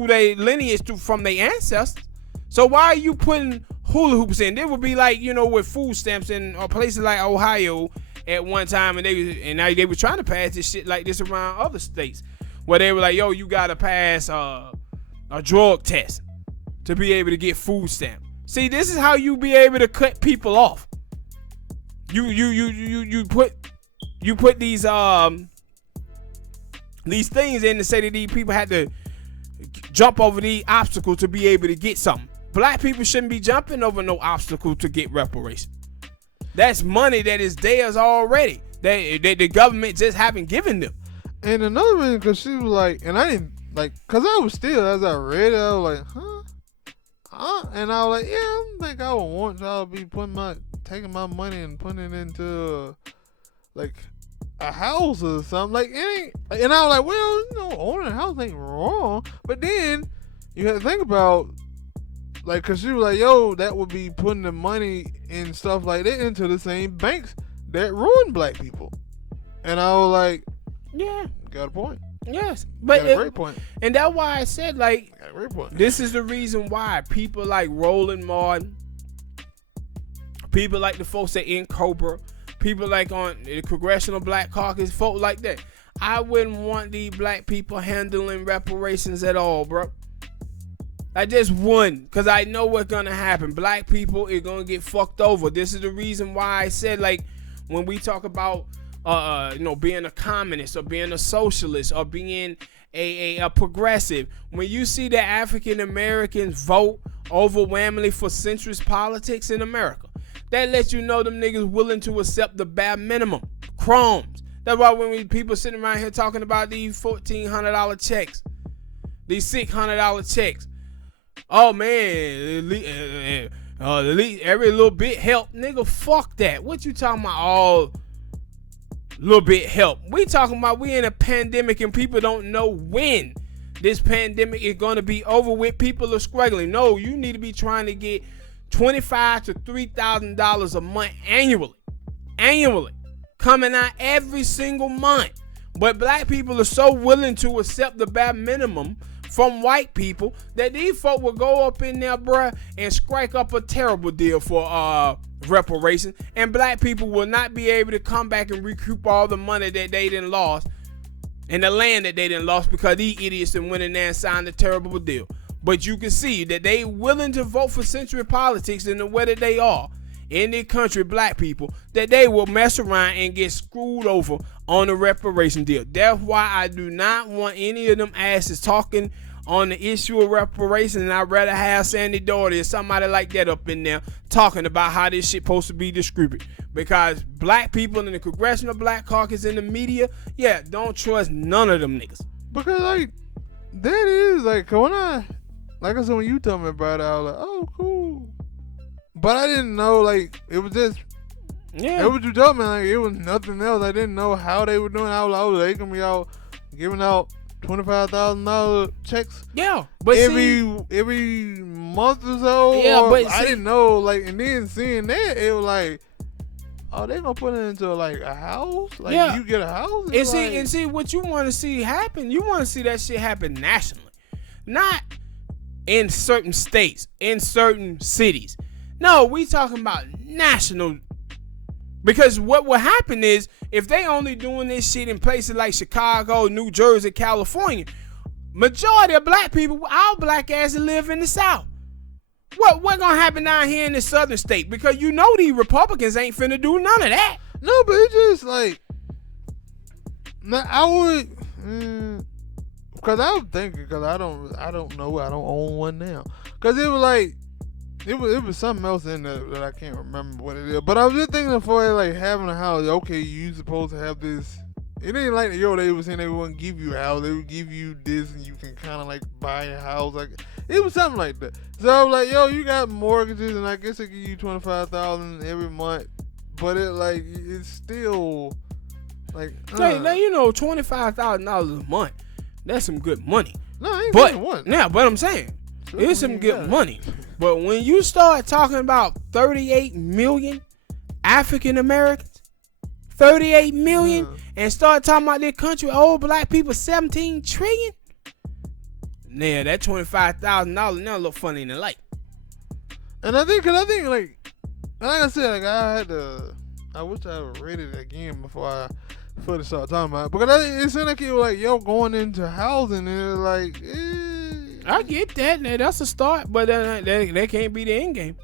their lineage from their ancestors. So why are you putting hula hoops in? It would be like, with food stamps in places like Ohio at one time, and now they were trying to pass this shit like this around other states, where they were like, yo, you gotta pass a drug test to be able to get food stamps. See, this is how you be able to cut people off. You put these things in to say that these people had to jump over these obstacles to be able to get something. Black people shouldn't be jumping over no obstacle to get reparations. That's money that is theirs already. That the government just haven't given them. And another reason, because she was like, and I didn't, like, because I was still, as I read it, I was like, huh? And I was like, yeah, I don't think I would want y'all to be taking my money and putting it into, like, a house or something. Like, it ain't, and I was like, well, owning a house ain't wrong. But then, you had to think about, like, cause she was like, yo, that would be putting the money and stuff like that into the same banks that ruin black people. And I was like, yeah, got a point. Yes, but got a great point. And that's why I said, like, got a great point. This is the reason why people like Roland Martin, people like the folks that in Cobra, people like on the Congressional Black Caucus, folks like that. I wouldn't want these black people handling reparations at all, bro. I just wouldn't, because I know what's going to happen. Black people are going to get fucked over. This is the reason why I said, like, when we talk about, being a communist or being a socialist or being a progressive, when you see that African Americans vote overwhelmingly for centrist politics in America, that lets you know them niggas willing to accept the bare minimum, crumbs. That's why when people sitting around here talking about these $1,400 checks, these $600 checks, oh man, every little bit help, nigga. Fuck that. What you talking about? All little bit help. We talking about we in a pandemic and people don't know when this pandemic is gonna be over with. People are struggling. No, you need to be trying to get $2,500 to $3,000 a month annually, coming out every single month. But black people are so willing to accept the bare minimum from white people that these folk will go up in there, bruh, and strike up a terrible deal for reparations, and black people will not be able to come back and recoup all the money that they done lost and the land that they done lost because these idiots done went in there and signed a terrible deal. But you can see that they willing to vote for century politics in the way that they are in the country, black people, that they will mess around and get screwed over on the reparation deal. That's why I do not want any of them asses talking on the issue of reparation, and I'd rather have Sandy Doherty or somebody like that up in there talking about how this shit supposed to be distributed. Because black people in the Congressional Black Caucus in the media, yeah, don't trust none of them niggas. Because, like, that is, like, when I said, when you told me about it, I was like, oh, cool. But I didn't know, like, it was just, yeah, it was you told me, like, it was nothing else. I didn't know how they were doing. I was like, they gonna be out giving out $25,000 checks. Yeah, but every month or so. Yeah, but I didn't know, like, and then seeing that, it was like, oh, they gonna put it into like a house? Like, yeah, you get a house? And see what you want to see happen. You want to see that shit happen nationally, not in certain states, in certain cities. No, we talking about national. Because what will happen is, if they only doing this shit in places like Chicago, New Jersey, California, majority of black people, our black asses live in the South. What gonna happen down here in the southern state? Because you know these Republicans ain't finna do none of that. No, but it's just like, I would, because I was thinking, because I don't know, I don't own one now. Because it was like, it was something else in there that I can't remember what it is. But I was just thinking for like having a house, okay, you supposed to have this. It ain't like, they were saying they wouldn't give you a house, they would give you this and you can kind of like buy a house. Like, it was something like that. So I was like, you got mortgages and I guess they give you $25,000 every month. But it's still like, now, you know, $25,000 a month, that's some good money. No, I ain't but one. now, but I'm saying, it's some good money. But when you start talking about 38 million African Americans, 38 million, and start talking about this country, old black people, 17 trillion. Yeah, that $25,000 now look funny in the light. And I think like I said, like I wish I would read it again before I fully start talking about it. Because it seemed like it was like, going into housing and like, I get that. Now, that's a start, but that can't be the end game.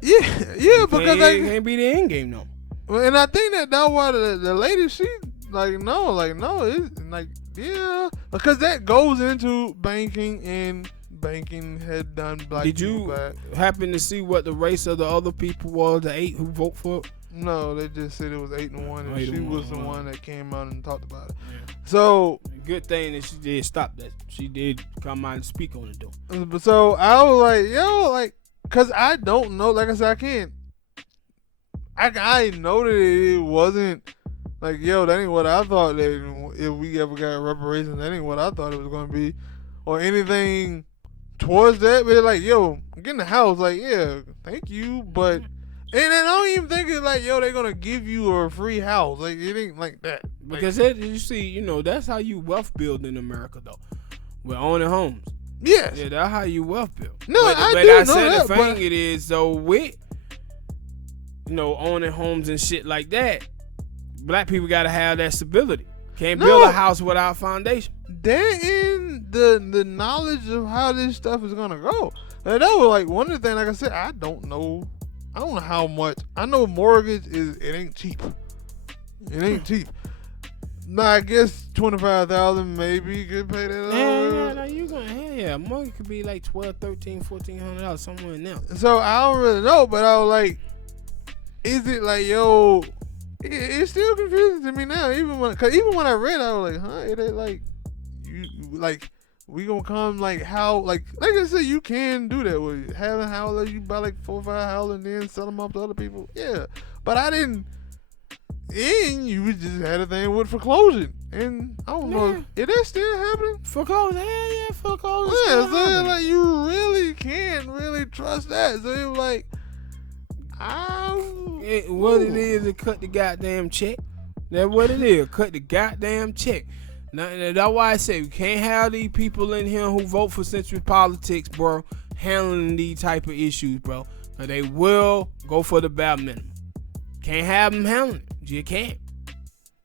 Yeah, because it can't be the end game, no. And I think that's why the lady, she no, it's like, yeah, because that goes into banking, and banking had done black people back. Did you happen to see what the race of the other people was, the 8 who vote for it? No, they just said it was 8-1, and she was the one that came out and talked about it. Yeah. So good thing that she did stop that. She did come out and speak on it though. So I was like, cause I don't know. Like I said, I can't. I know that it wasn't like, that ain't what I thought that if we ever got reparations, that ain't what I thought it was gonna be, or anything towards that. But like, get in the house, like, yeah, thank you, but. And I don't even think it's like, they're going to give you a free house. Like, it ain't like that. Because you see, that's how you wealth build in America, though. We're owning homes. Yes. Yeah, that's how you wealth build. No, but I know said that. The thing it is, though, with, owning homes and shit like that, black people got to have that stability. Can't build a house without foundation. They're in the knowledge of how this stuff is going to go. And that was like one of the things, like I said, I don't know how much. I know mortgage it ain't cheap. It ain't cheap. Now I guess $25,000 maybe you could pay that. Yeah, mortgage could be like $1,200, $1,300, $1,400 somewhere in there. So I don't really know, but I was like, is it like, it's still confusing to me now. Even when I read, I was like, huh? It ain't like you like. We gonna come like how like I said, you can do that with having a house. You buy like 4 or 5 houses and then sell them off to other people. Yeah, but I didn't. And you just had a thing with foreclosure, and I don't know if that still happening. Foreclosure, yeah, foreclosure. Yeah, so like you really can't really trust that. So it was like, what it is cut the goddamn check. That's what it is. Cut the goddamn check. Now, that's why I say we can't have these people in here who vote for century politics, bro, handling these type of issues, bro. Because they will go for the bare minimum. Can't have them handling it. You can't.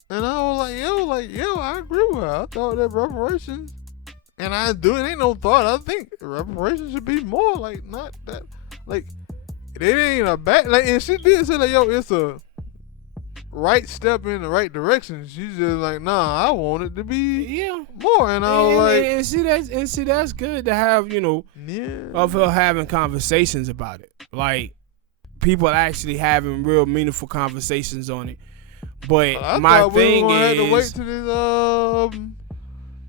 And I was like, I agree with her. I thought that reparations, and I do, it ain't no thought. I think reparations should be more, like, not that, like, it ain't a bad, like, and she did say, like, it's a right step in the right direction. She's just like, nah, I want it to be more. And I was like, and see that's good to have, of her having conversations about it. Like people actually having real meaningful conversations on it. But my thing is, had to wait to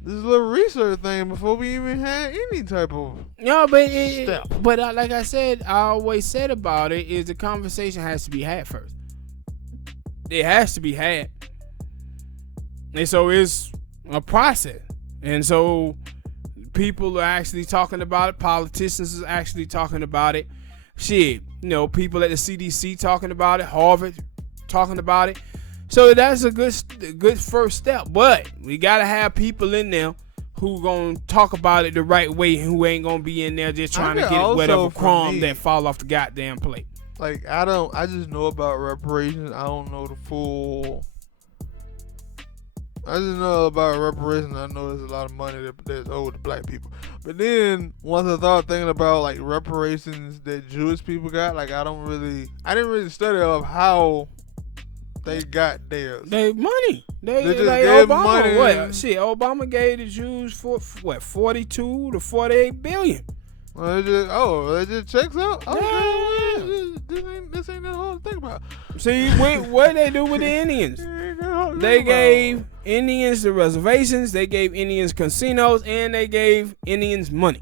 this little research thing before we even had any type of step. But like I said, I always said about it is the conversation has to be had first. It has to be had. And so it's a process. And so people are actually talking about it. Politicians are actually talking about it. Shit, people at the CDC talking about it. Harvard talking about it. So that's a good first step. But we got to have people in there who going to talk about it the right way and who ain't going to be in there just trying to get whatever crumb that fall off the goddamn plate. Like, I just know about reparations. I don't know the full I just know about reparations. I know there's a lot of money that's owed to black people. But then once I started thinking about like reparations that Jewish people got, like I didn't really study of how they got theirs. They money. They just like gave Obama. money. What? Shit, Obama gave the Jews for what 42 to 48 billion. Well, it just checks out. Yeah. This ain't that hard to think about. See, what they do with the Indians? They gave Indians the reservations, they gave Indians casinos, and they gave Indians money.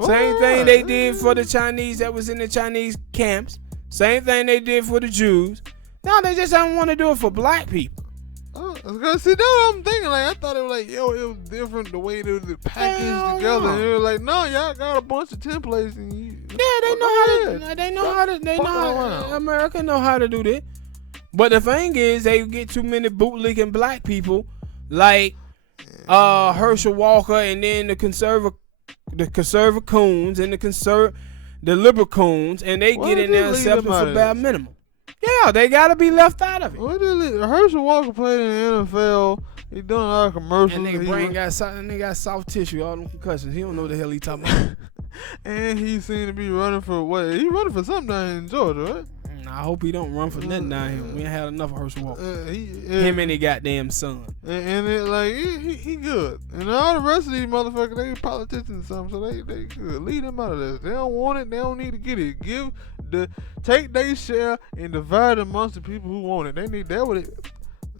Same thing they did for the Chinese that was in the Chinese camps. Same thing they did for the Jews. Now they just don't want to do it for black people. See, that's what I'm thinking. Like, I thought it was like, it was different the way they was packaged together. And it was like, no, y'all got a bunch of templates and you. Yeah, they know how to. America know how to do that. But the thing is, they get too many bootlicking black people, like Herschel Walker, and then the conservative coons and the liberal coons, and they get in there and accept them for bare minimum. Yeah, they gotta be left out of it. Herschel Walker played in the NFL. He doing a lot of commercials. And nigga brain got soft tissue, all them concussions. He don't know what the hell he talking about. And he seemed to be running for what? He running for something down in Georgia, right? I hope he don't run for nothing down here. We ain't had enough of Herschel Walker. Him and his goddamn son. And it like he good. And all the rest of these motherfuckers, they politicians and something, so they good. Leave them out of this. They don't want it. They don't need to get it. Take their share and divide it amongst the people who want it. They need that with it.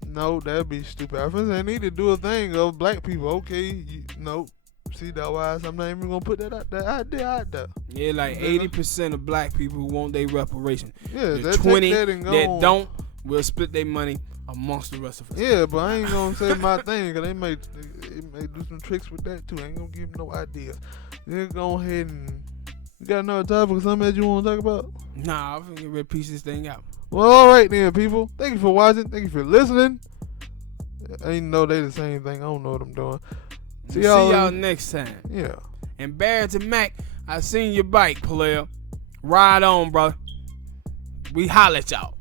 No, that'd be stupid. I think they need to do a thing of black people. Okay, no. See, that's why I'm not even gonna put that idea out there. Yeah, like 80% of black people who want their reparation. Yeah, the 20 that don't will split their money amongst the rest of us. Yeah, but I ain't gonna say my thing because they may do some tricks with that too. I ain't gonna give them no ideas. Then go ahead and you got another topic or something that you want to talk about? Nah, I'm gonna get ready to piece this thing out. Well, all right then, people. Thank you for watching. Thank you for listening. I ain't know they the same thing. I don't know what I'm doing. See y'all next time. Yeah. And Barrington Mac, I seen your bike, player. Ride on, brother. We holla at y'all.